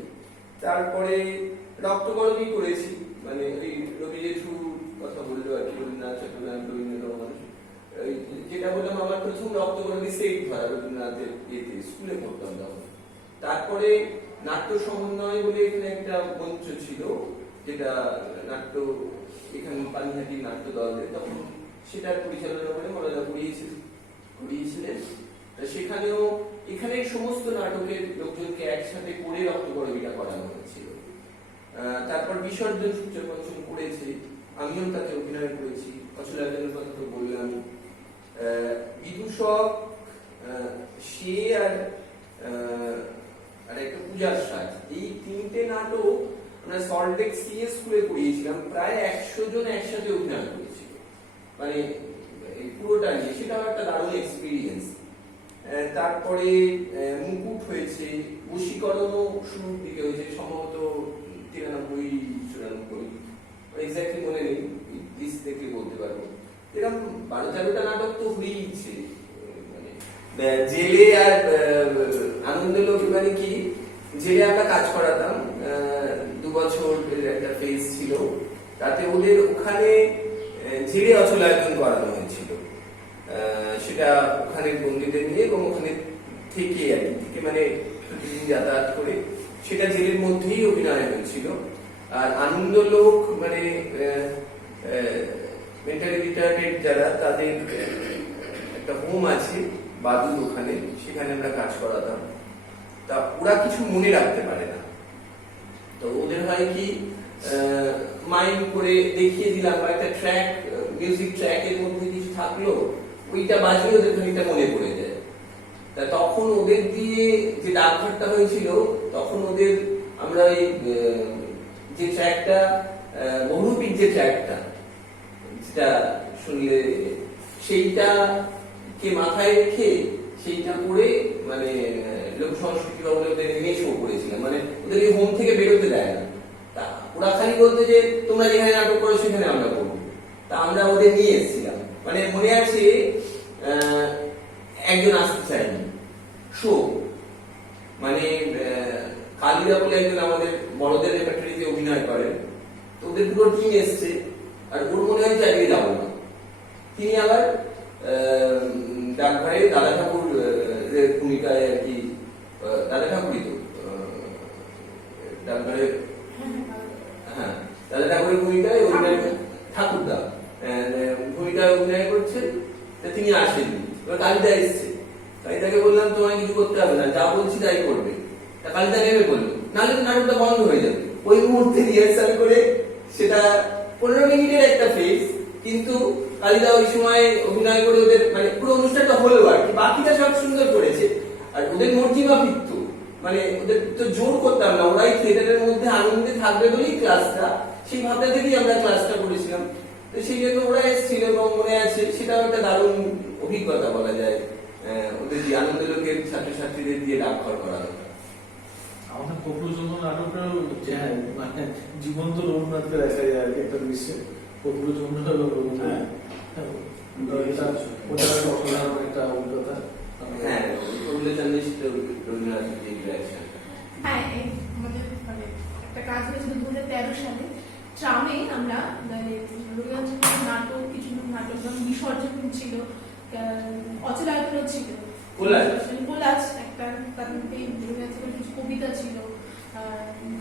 তারপরে রক্তকরবী করেছি, মানে ওই রবি জেঠু কথা বললো আর কি, রবীন্দ্রনাথ চট্টোপাধ্যায়, রবীন্দ্রনাথ, যেটা বললাম আমার প্রথম রক্তকরবী সেট ধরা রবীন্দ্রনাথের ইয়েতে স্কুলে পড়তাম তখন। তারপরে নাট্য সমন্বয় বলে এখানে একটা মঞ্চ ছিল, যেটা নাট্য এখানে পানিহাটি নাট্য দলের, তখন সেটার পরিচালনা করে মলাদা করিয়েছিলেন। সেখানেও এখানে সমস্ত নাটকের লোকজনকে একসাথে করে রক্তকরবীটা করানো হয়েছিল। তারপর বিসর্জন সূর্য পঞ্চম করেছি, আমিও তাতে অভিনয় করেছি। অচলায়তনের কথা তো বললাম। বিদূষক, সে আর একটা পূজার সাজ, এই তিনটে নাটক আমরা সল্টলেক সিএস স্কুলে পড়িয়েছিলাম, প্রায় 100 জন একসাথে অভিনয় করেছিল, মানে পুরোটা নিয়ে, সেটাও একটা দারুণ এক্সপিরিয়েন্স। তারপরে মুকুট হয়েছে, বশীকরণও শুরুর দিকে হয়েছে, সম্ভবত 93-94, এক্স্যাক্টলি মনে নেই, লিস্ট দেখে বলতে পারবো। এরকম 12-13টা নাটক তো হয়েইছে। জেলে আর আনন্দলোক মানে কি, জেলে আমরা কাজ করাতাম, 2 বছর একটা ফেজ ছিল, তাতে ওদের ওখানে জেলে অচলায়তন করানো হয়েছিল, সেটা ওখানে বন্দীদের নিয়ে এবং ওখানে থেকে আর কি, থেকে মানে প্রতিদিন যাতায়াত করে, সেটা জেলের মধ্যেই অভিনয় হয়েছিল। আর আনন্দলোক মানে মেন্টালি রিটার্ডেড যারা, তাদের একটা হোম আছে বাদুর ওখানে, সেখানে আমরা কাজ করাতাম। তা ওরা কিছু মনে রাখতে পারে না, তো ওদের হয় কি মাইন্ড করে দেখিয়ে দিলাম, বা একটা ট্র্যাক, মিউজিক ট্র্যাকের মধ্যে কিছু থাকলো, ওইটা বাজিয়ে ওদের খানিকটা মনে পড়ে যায়। তা তখন ওদের দিয়ে যে ডাকঘরটা হয়েছিল, তখন ওদের আমরা এই যে ট্র্যাকটা, বহুরূপীর যে ট্র্যাকটা, যেটা শুনলে, সেইটাকে মাথায় রেখে সেইটা করে মানে লোক সংস্কৃতি ভবনে ওদের নিয়ে শো করেছিলাম, মানে ওদের এই হোম থেকে বেরোতে দেয় না। তা ওরা খালি বলতো যে তোমরা যেখানে নাটক করো সেখানে আমরা করবো। তা আমরা ওদের নিয়ে এসেছিলাম, মানে মনে আছে একজন আসতে চায়নি শো, মানে কালিদা বলে একজন আমাদের বড়দের রেপার্টরিতে অভিনয় করেন, তো ওদের পুরো টিম এসছে, আর ওর মনে হয় চাইলে যাবো না। তিনি আবার ডাকঘরে দাদা ঠাকুর ভূমিকায় আর কি, দাদা ঠাকুরই তো ডাকঘরে, হ্যাঁ দাদা ঠাকুরের ভূমিকায় অভিনয়, ঠাকুরদা ভূমিকায় অভিনয় করছেন, তা তিনি আসেননি। এবার কালিদা এসছে, কালিদাকে বললাম তোমায় কিছু করতে হবে না, যা বলছি তাই করবে। তা কালিদা নেমে বললো, নাহলে তো নাটকটা বন্ধ হয়ে যাবে। ওই মুহূর্তে রিহার্সাল করে, সেটা 15 মিনিটের একটা ফেজ, কিন্তু কালিদা ওই সময় অভিনয় করে ওদের মানে পুরো অনুষ্ঠানটা হলো আর কি, বাকিটা সব সুন্দর করেছে। আর ওদের মর্জিমা ফিরত, মানে ওদের তো জোর করতাম না, ওরাই থিয়েটারের মধ্যে আনন্দে থাকবে বলেই ক্লাসটা, সেই ভাবনা থেকেই আমরা ক্লাসটা করেছিলাম। তো সেই জন্য ওরা এসেছিল, এবং মনে আছে সেটাও একটা দারুণ অভিজ্ঞতা বলা যায়, ওদের যে আনন্দলোকের ছাত্রছাত্রীদের দিয়ে ডাকঘর করা হতো। আমাদের প্রপ্রচন্দ্র নাটকটা মানে জীবন্ত রঘুনাথকে দেখা যায় আর কি, একটা দৃশ্যে প্রপ্রচন্দ্র রঘুনাথ, ওটা অসাধারণ একটা অভিজ্ঞতা। হ্যাঁ, রবীন্দ্রনাথের যে ডিরেকশন। হ্যাঁ, আমাদের মানে একটা কাজ হয়েছিল 2013 সালে, ট্রামে আমরা মানে রবীন্দ্রনাথের নাটক, কিছু নাটক বিসর্জন ছিল, অচলায়তন ছিল, কোলাজ একটা, তার মধ্যে রবীন্দ্রনাথের কিছু কবিতা ছিল,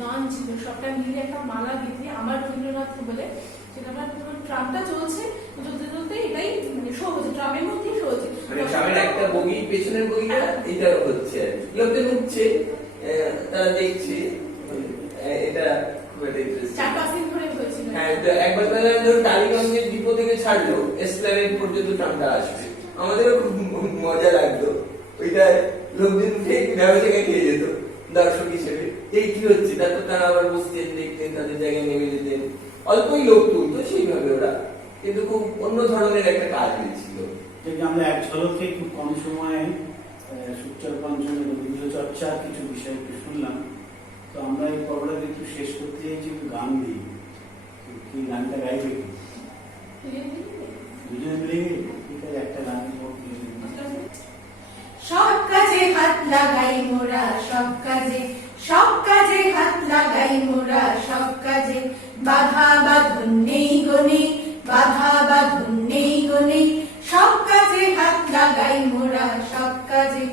গান ছিল, সবটা মিলে একটা মালা গেঁথে আমার রবীন্দ্রনাথ বলে, সেটা আমরা পুরো ট্রামটা চলছে, চলতে চলতে এটাই মানে শো হচ্ছে, ট্রামের মধ্যেই শো হচ্ছে, মানে ট্রামের একটা বগি, পেছনের বগিটা এটা হচ্ছে, লোকজন উঠছে, তারা দেখছে, এটা খুব একটা ইন্টারেস্টিং। 4-5 দিন ধরে হয়েছিল। হ্যাঁ, একবার ধরো টালিগঞ্জের ডিপো থেকে ছাড়লো, এসপ্ল্যানেড পর্যন্ত ট্রামটা আসবে, আমাদেরও খুব মজা লাগতো। ওইটা লোকজন উঠে ব্যবসাকে খেয়ে যেত দর্শক হিসেবে, এই কি হচ্ছে, তারপর তারা আবার বসতেন, দেখতেন, তাদের জায়গায় নেমে যেতেন, অল্পই লোক তুলতো সেইভাবে ওরা, কিন্তু খুব অন্য ধরনের একটা কাজ হয়েছিল। আমরা এক ঝলকে খুব কম সময়ে সুচ্চার পঞ্চমের রবীন্দ্র চর্চার কিছু বিষয় একটু শুনলাম। তো আমরা এই পর্বটাকে একটু শেষ করতে চাইছি একটু গান দিই, কি গানটা গাইবে? দুজনে মিলে ঠিক আছে, একটা গান। সব কাজে হাত লাগাই মোরা, সব কাজে, সব কাজে হাত লাগাই মোরা, সব কাজে, বাধা বাঁধন নেই গনে, বাধা বাঁধন নেই গনে, সব কাজে হাত লাগাই মোরা, সব কাজে,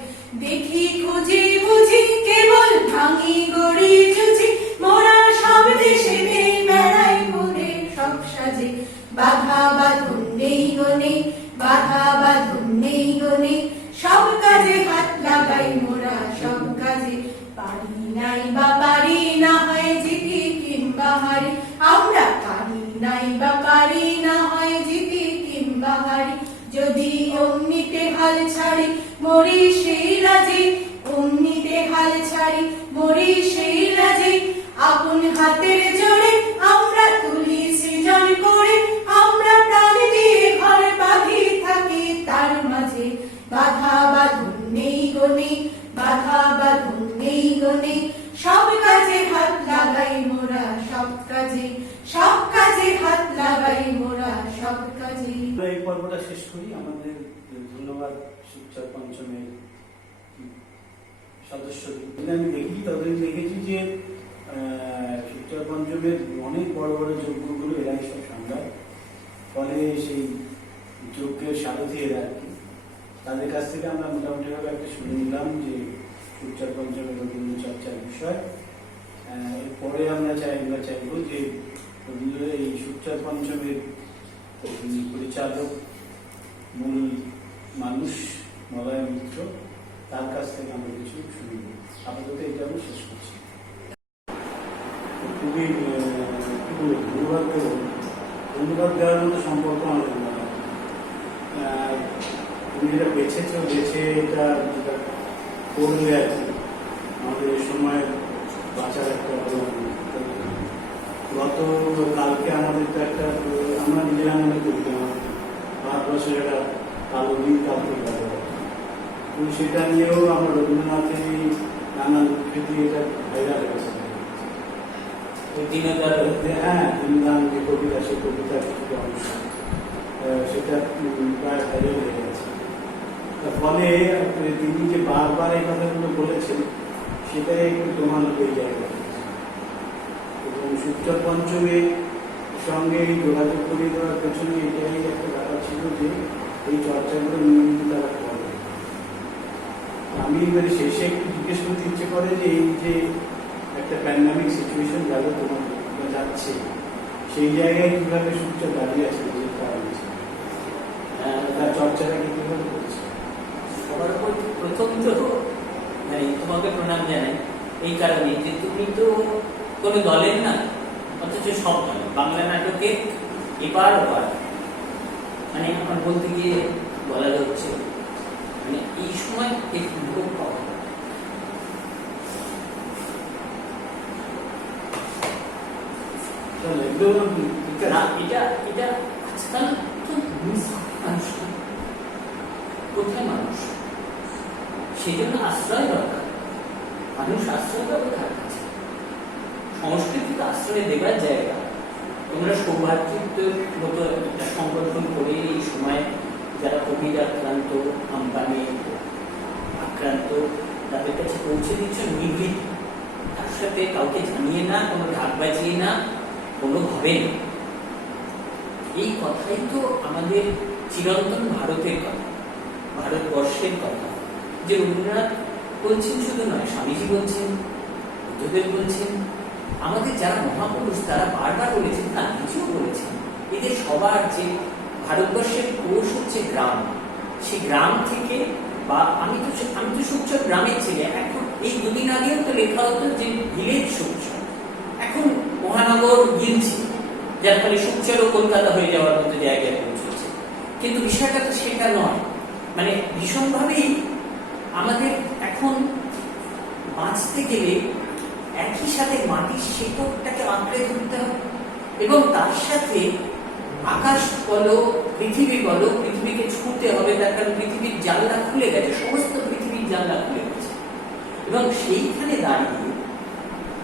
দেখি খুঁজি বুঝি কেবল ভাঙি গড়ি জুঝি, মোরা সব দেশে বেড়াই ঘুরে সব সাজে, বাধা বাঁধন নেই গনে, বাধা বাঁধন নেই গনে, সব কাজে হাত লাগাই মোরা, সব কাজে, পারি নাই বা পারি না হয় জিতি কিংবা হারি, আমরা করি। আমাদের ধন্যবাদ সুখচাঁদ পঞ্চমের সদস্যদের। আমি দেখি তাদের দেখেছি যে সুখচাঁদ পঞ্চমের অনেক বড় বড় যজ্ঞগুলো এরাই সব সামলায়, ফলে সেই যজ্ঞের সারথি এরা আর কি। তাদের কাছ থেকে আমরা মোটামুটিভাবে একটা শুনে নিলাম যে সুখচাঁদ পঞ্চমের রবীন্দ্র চর্চার বিষয়। এরপরে আমরা চাইব যে রবীন্দ্র এই সুখচাঁদ পঞ্চমের পরিচালক মূল মানুষ মলয় মিত্র, তার কাছ থেকে আমরা কিছু শুনব। আপাতত এটা আমি শেষ করছি। খুবই ধন্যবাদ দেওয়ার মতো সম্পর্ক আমাদের মনে হয়। তুমি যেটা বেছে এটা করলে আর কি আমাদের এই সময় বাঁচার একটা গত কালকে আমাদের তো একটা আমরা নিজেরা মনে করি ভারতবর্ষের একটা কালো দিন কালকে গেল, তো সেটা নিয়েও আমরা রবীন্দ্রনাথের নানান উদ্ধৃতি এটা ভাইরাল হয়েছে। হ্যাঁ, দিনদান যে কবিতা, সেই কবিতার কিছুটা অংশ সেটা প্রায় ভাইরাল হয়ে গেছে। ফলে তিনি যে বারবার এই কথাগুলো বলেছেন সেটাই একটু প্রমাণ হয়ে যায়। এবং সুখচাঁদ পঞ্চমের সঙ্গে এই যোগাযোগ করিয়ে দেওয়ার পেছনে এটাই একটা ব্যাপার ছিল যে এই চর্চাগুলো নিয়মিত তারা করে। আমি মানে শেষে একটু জিজ্ঞেস করতে ইচ্ছে করে যে এই যে একটা প্যান্ডামিক সিচুয়েশন গেল তোমার যাচ্ছে, সেই জায়গায় কীভাবে সুখচাঁদ দাঁড়িয়ে আছে, যে কারণে তার চর্চাটাকে কীভাবে করছে। সবার উপর প্রথম তো তোমাকে প্রণাম জানাই এই কারণে যে তুমি তো কোনো দলের না, অথচ সব দল বাংলা নাটকে এবার ওবার মানে আমার বলতে গিয়ে বলা যাচ্ছে মানে এই সময় একটু ভোগ পাওয়া এটা আজকাল তো মানুষ কোথায় মানুষ, সেই জন্য আশ্রয় দরকার। মানুষ আশ্রয় পাবে কার কাছে? সংস্কৃতিকে আশ্রয় দেবার জায়গা। তোমরা সৌভাতৃত্বের মতো একটা সংগঠন করে এই সময় যারা কোভিড আক্রান্ত, আমপানে আক্রান্ত, তাদের কাছে পৌঁছে দিচ্ছ নির্ভীক, তার সাথে কাউকে জানিয়ে না, কোনো ঢাক বাজিয়ে না, কোনোভাবে না। এই কথাই তো আমাদের চিরন্তন ভারতের কথা, ভারতবর্ষের কথা, যে রবীন্দ্রনাথ বলছেন শুধু নয়, স্বামীজি বলছেন, বুদ্ধদেব বলছেন, আমাদের যারা মহাপুরুষ তারা বারবার বলেছেন, গান্ধীজিও বলেছেন, এদের সবার যে ভারতবর্ষের কোষ হচ্ছে গ্রাম। সেই গ্রাম থেকে বা আমি তো সুখচাঁদ গ্রামের ছেলে, এখন এই দুদিন আগেও তো লেখা হতো যে ভিলেজ সুখচাঁদ, এখন মহানগর গিলছি, যার ফলে সুখচাঁদও কলকাতা হয়ে যাওয়ার মতো জায়গায় পৌঁছেছে। কিন্তু বিষয়টা তো সেটা নয়। মানে ভীষণভাবেই আমাদের এখন বাঁচতে গেলে একই সাথে মাটির শেকড়টাকে আঁকড়ে ধরতে হবে এবং তার সাথে আকাশ বলো, পৃথিবী বলো, পৃথিবীকে ছুঁতে হবে। তার কারণ পৃথিবীর জানলা খুলে গেছে, সমস্ত পৃথিবীর জানলা খুলে গেছে। এবং সেইখানে দাঁড়িয়ে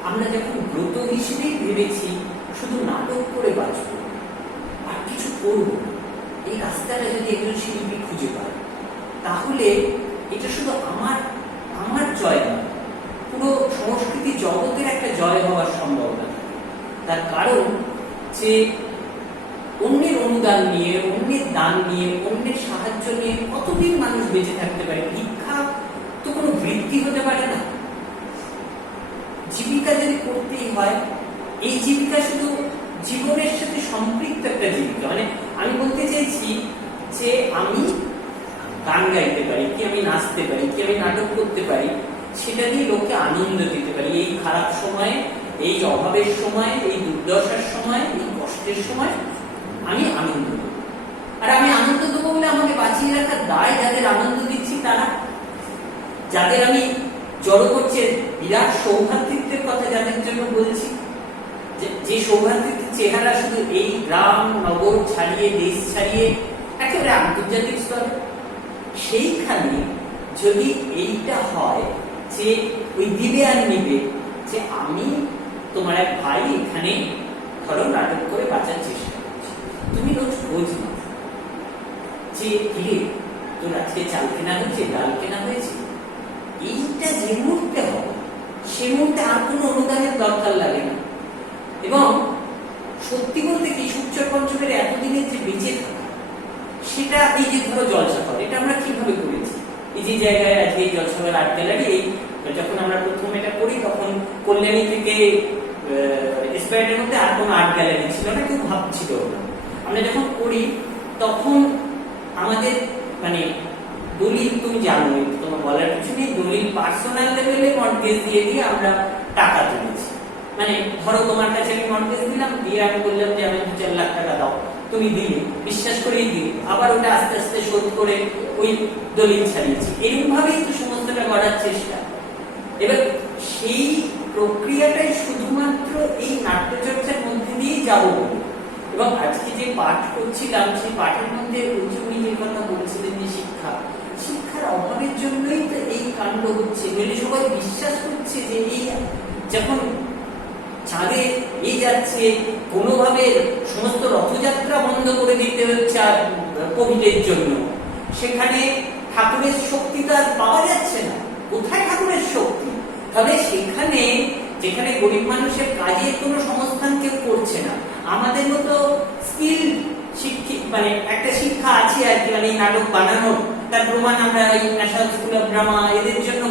আমরা যখন ব্রত হিসেবেই ভেবেছি শুধু নাটক করে বাঁচব আর কিছু করব, এই রাস্তাটা যদি একজন শিল্পী খুঁজে পায় তাহলে এটা শুধু আমার জয় নয়, পুরো সংস্কৃতি জগতের একটা জয় হওয়ার সম্ভাবনা থাকে। তার কারণ যে অন্যের অনুদান নিয়ে, অন্যের দান নিয়ে, অন্যের সাহায্য নিয়ে কতদিন মানুষ বেঁচে থাকতে পারে? ভিক্ষা তো কোনো বৃত্তি হতে পারে না। জীবিকা যদি করতেই হয়, এই জীবিকা শুধু জীবনের সাথে সম্পৃক্ত একটা জীবিকা। মানে আমি বলতে চাইছি যে আমি গান গাইতে পারি, কি আমি নাচতে পারি, কি আমি নাটক করতে পারি, সেটা দিয়ে লোককে আনন্দ দিতে পারি। এই খারাপ সময়ে, এই অভাবের সময়, এই দুর্দশার সময়, এই কষ্টের সময় আমি আনন্দ দেবো। আর আমি আনন্দ দেবো বলে আমাকে বাঁচিয়ে রাখার দায় যাদের আনন্দ দিচ্ছি তারা, যাদের আমি জড়ো করছে বিরাট সৌভাতৃত্বের কথা যাদের জন্য বলছি, যে সৌভাতৃত্বের চেহারা শুধু এই গ্রাম নগর ছাড়িয়ে, দেশ ছাড়িয়ে একেবারে আন্তর্জাতিক স্তরে, সেইখানে যদি এইটা হয় যে ওই দিবে আর নিবে, যে আমি তোমার এক ভাই এখানে ধরো নাটক করে বাঁচার চেষ্টা করছি, তুমি রোজ খোঁজ নাও যে যে কিরে তোর আজকে চাল কেনা হয়েছে, ডাল কেনা হয়েছে, এইটা যে মুহূর্তে হবে সে মুহূর্তে আর কোনো অনুদানের দরকার লাগে না। এবং সত্যি বলতে কি সূর্যর পঞ্চমের এতদিনের যে বেঁচে থাকা, সেটা এই যে ধরো জলসাঘর, এটা আমরা কিভাবে করেছি। এই যে জায়গায় আজকে এই জলসাঘর আর্ট গ্যালারি, এই যখন আমরা প্রথম এটা করি তখন কল্যাণী থেকে এসপায়ার্ডের মধ্যে আর কোনো আর্ট গ্যালারি ছিল না, কেউ ভাবছিল না। আমরা যখন করি তখন আমাদের মানে দলিল, তুমি জানো তোমার বলার কিছু নেই, দলিল পার্সোনাল লেভেলে মর্টগেজ দিয়ে আমরা টাকা তুলেছি। মানে ধরো তোমার কাছে আমি মর্টগেজ দিলাম, দিয়ে আমি বললাম যে আমি 2-4 লাখ টাকা দাও, তুমি দিলে, বিশ্বাস করেই দিলে, আবার ওটা আস্তে আস্তে শোধ করে ওই দলিল ছাড়িয়েছি। এরকম ভাবেই তো সমস্তটা করার চেষ্টা। এবার সেই প্রক্রিয়াটাই শুধুমাত্র এই নাট্যচর্চার মধ্যে দিয়েই যাবো। এবং আজকে যে পাঠ করছিলাম সেই পাঠের মধ্যে উনি যে কথা বলছিলেন যে শিক্ষার অভাবের জন্যই তো এই কাণ্ড হচ্ছে। নইলে সবাই বিশ্বাস করছে যে এই যখন চাঁদে এই যাচ্ছে, কোনোভাবে সমস্ত রথযাত্রা বন্ধ করে দিতে হচ্ছে কোভিডের জন্য, সেখানে ঠাকুরের শক্তি তো আর পাওয়া যাচ্ছে না। কোথায় ঠাকুরের শক্তি? তবে সেখানে যেখানে গরিব মানুষের কাজের কোনো সংস্থান কেউ করছে না, আমাদের মতো স্কিল শিক্ষিত মানে একটা শিক্ষা আছে আর কি, মানে নাটক বানানোর, তার প্রমাণ আমরা এই ন্যাশনাল স্কুল অফ ড্রামা এদের জন্য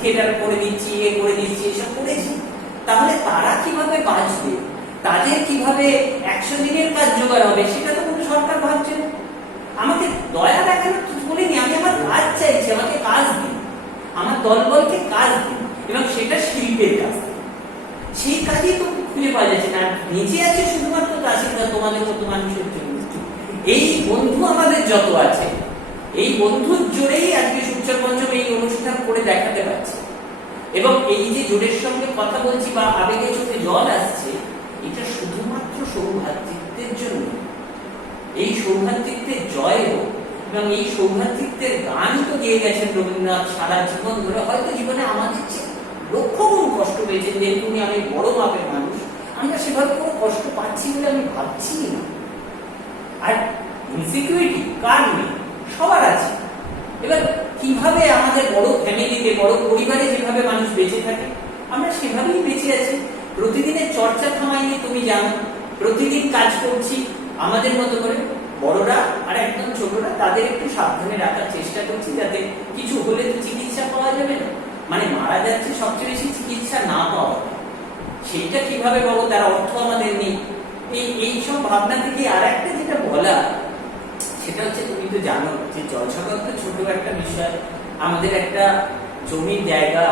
থিয়েটার করে দিচ্ছি, করে দিচ্ছি, এসব করেছি। তাহলে তারা কিভাবে বাঁচবে, তাদের কিভাবে 100 দিনের কাজ জোগাড় হবে, সেটা তো কোনো সরকার ভাবছে না। আমাকে দয়া দেখানো বলিনি, আমি আমার কাজ চাইছি, আমাকে কাজ দিন, আমার দলবলকে কাজ দিন, এবং সেটা শিল্পের কাজ। সেই কাজই তো খুঁজে পাওয়া যাচ্ছে না। বেঁচে আছে শুধুমাত্র দাসিকা তোমাদের মতো মানুষের জন্য। এই বন্ধু আমাদের যত আছে, এই বন্ধুর জোরেই আজকে সূর্য পঞ্চম এই অনুষ্ঠান করে দেখাতে পারছে। এবং এই যে জোরের সঙ্গে কথা বলছি বা আবেগে চোখে জল আসছে, এটা শুধুমাত্র সৌভ্রাতৃত্বের জন্য। এই সৌভ্রাতৃত্বের জয় হোক, এবং এই সৌভ্রাতৃত্বের গানই তো দিয়ে গেছেন রবীন্দ্রনাথ সারা জীবন ধরে। হয়তো জীবনে আমাদের লক্ষ গুণ কষ্ট পেয়েছেন, যেহেতু আমি বড় মাপের মানুষ, আমরা সেভাবে কোনো কষ্ট পাচ্ছি বলে আমি ভাবছি না। আর ইনসিকিউরিটি কার নেই? সবার আছে। এবার কিভাবে আমাদের বড় ফ্যামিলিতে, বড় পরিবারে যেভাবে মানুষ বেঁচে থাকে, আমরা সেভাবেই বেঁচে আছি। প্রতিদিনের চর্চা থামাইনি, তুমি জানো, প্রতিদিন কাজ করছি আমাদের মতো করে। বড়রা আর একদম ছোটরা, তাদের একটু সাবধানে রাখার চেষ্টা করছি, যাতে কিছু হলে তো চিকিৎসা পাওয়া যাবে না, মানে মারা যাচ্ছে সবচেয়ে বেশি চিকিৎসা না পাওয়া, সেইটা কিভাবে পাবো, তার অর্থ আমাদের নেই। এই সব ভাবনা থেকে আর একটা যেটা বলা, সেটা হচ্ছে তুমি তো জানো যে জলসাঘর তো ছোট একটা বিষয়। আমাদের একটা জমির জায়গা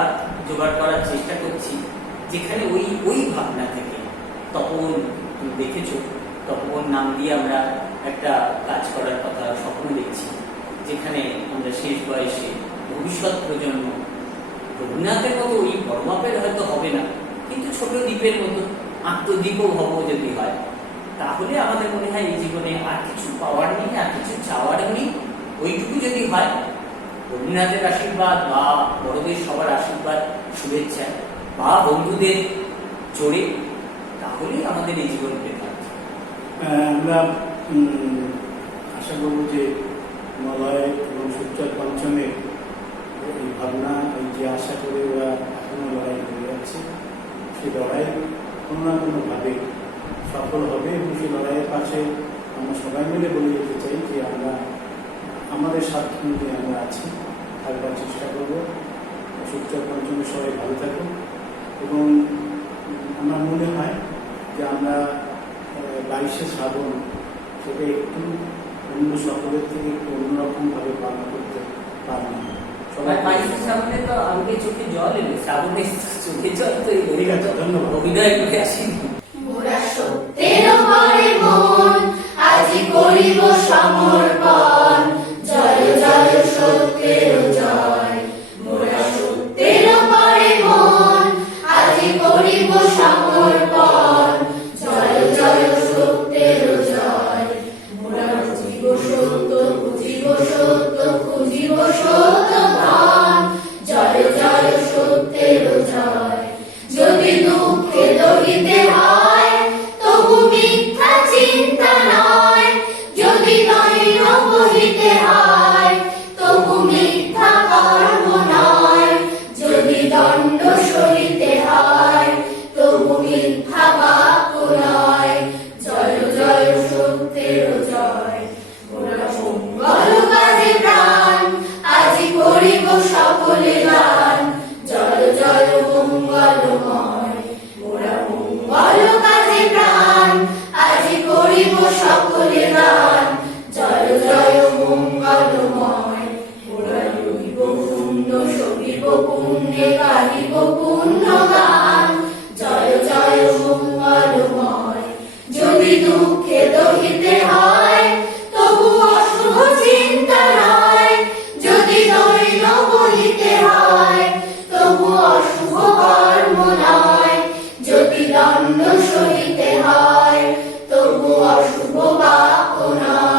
জোগাড় করার চেষ্টা করছি, যেখানে ওই ভাবনা থেকে তপন, তুমি দেখেছো, তপন নাম দিয়ে আমরা একটা কাজ করার কথা স্বপ্ন দেখছি, যেখানে আমরা শেষ বয়সে ভবিষ্যৎ প্রজন্ম রবীন্দ্রনাথের মতো ওই বড় মাপের হয়তো হবে না, কিন্তু ছোট দ্বীপের মতো আত্মদ্বীপও হব যদি হয়, তাহলে আমাদের মনে হয় এই জীবনে আর কিছু পাওয়ার নেই, আর কিছু চাওয়ার নেই। ওইটুকু যদি হয়, রবীন্দ্রনাথের আশীর্বাদ বা বড়দের সবার আশীর্বাদ, শুভেচ্ছা বা বন্ধুদের জোরে, তাহলেই আমাদের এই জীবন পেতে। আমরা আশা করব যে মলয় এবং সূর্য পঞ্চমের এই ভাবনা, এই যে আশা করে ওরা এখনো লড়াই করে যাচ্ছে, সেই লড়াই কোনো না কোনোভাবে সফল হবে। এবং সেই লড়াইয়ের পাশে আমরা সবাই মিলে বলে যেতে চাই যে আমরা আমাদের স্বার্থ অনুযায়ী আমরা আছি, থাকবার চেষ্টা করব। সূর্য পঞ্চমে সবাই ভালো থাকুন। এবং আমার মনে হয় যে আমরা 22শে শ্রাবণ সেটা একটু অন্য সকলের থেকে একটু অন্যরকমভাবে পালন করতে পারলাম। সবাই 22শে শ্রাবণে তো আমাকে চোখে জল এলো, শ্রাবণে চোখে জল তো ঠিক আছে, ধন্যবাদ। অভিনয় করে আসিনি। মোরা সত্যের উপরে মন আজি করিব সমর্পণ, জয় জয় সত্যের জয়। মোরা সত্যের উপরে মন আজি করিব সমর্পণ, জয় জয় সত্যের জয়। মোরা খুঁজিব সত্য, খুঁজিব সত্য, খুঁজিব সত্য ধন, জয় জয় সত্যের জয়। যদি দুঃখে দহিতে হয় তবু মিথ্যা চিন্তা নয়, যদি নয় বহিতে হয় সহিতে হয়, তবু অশুভ চিন্তা নয়। যদি দৈন বলিতে হয়, তবু অশুভ কর্ম নয়। যদি দণ্ড সহিতে হয়, তবু অশুভ বাক্য নয়।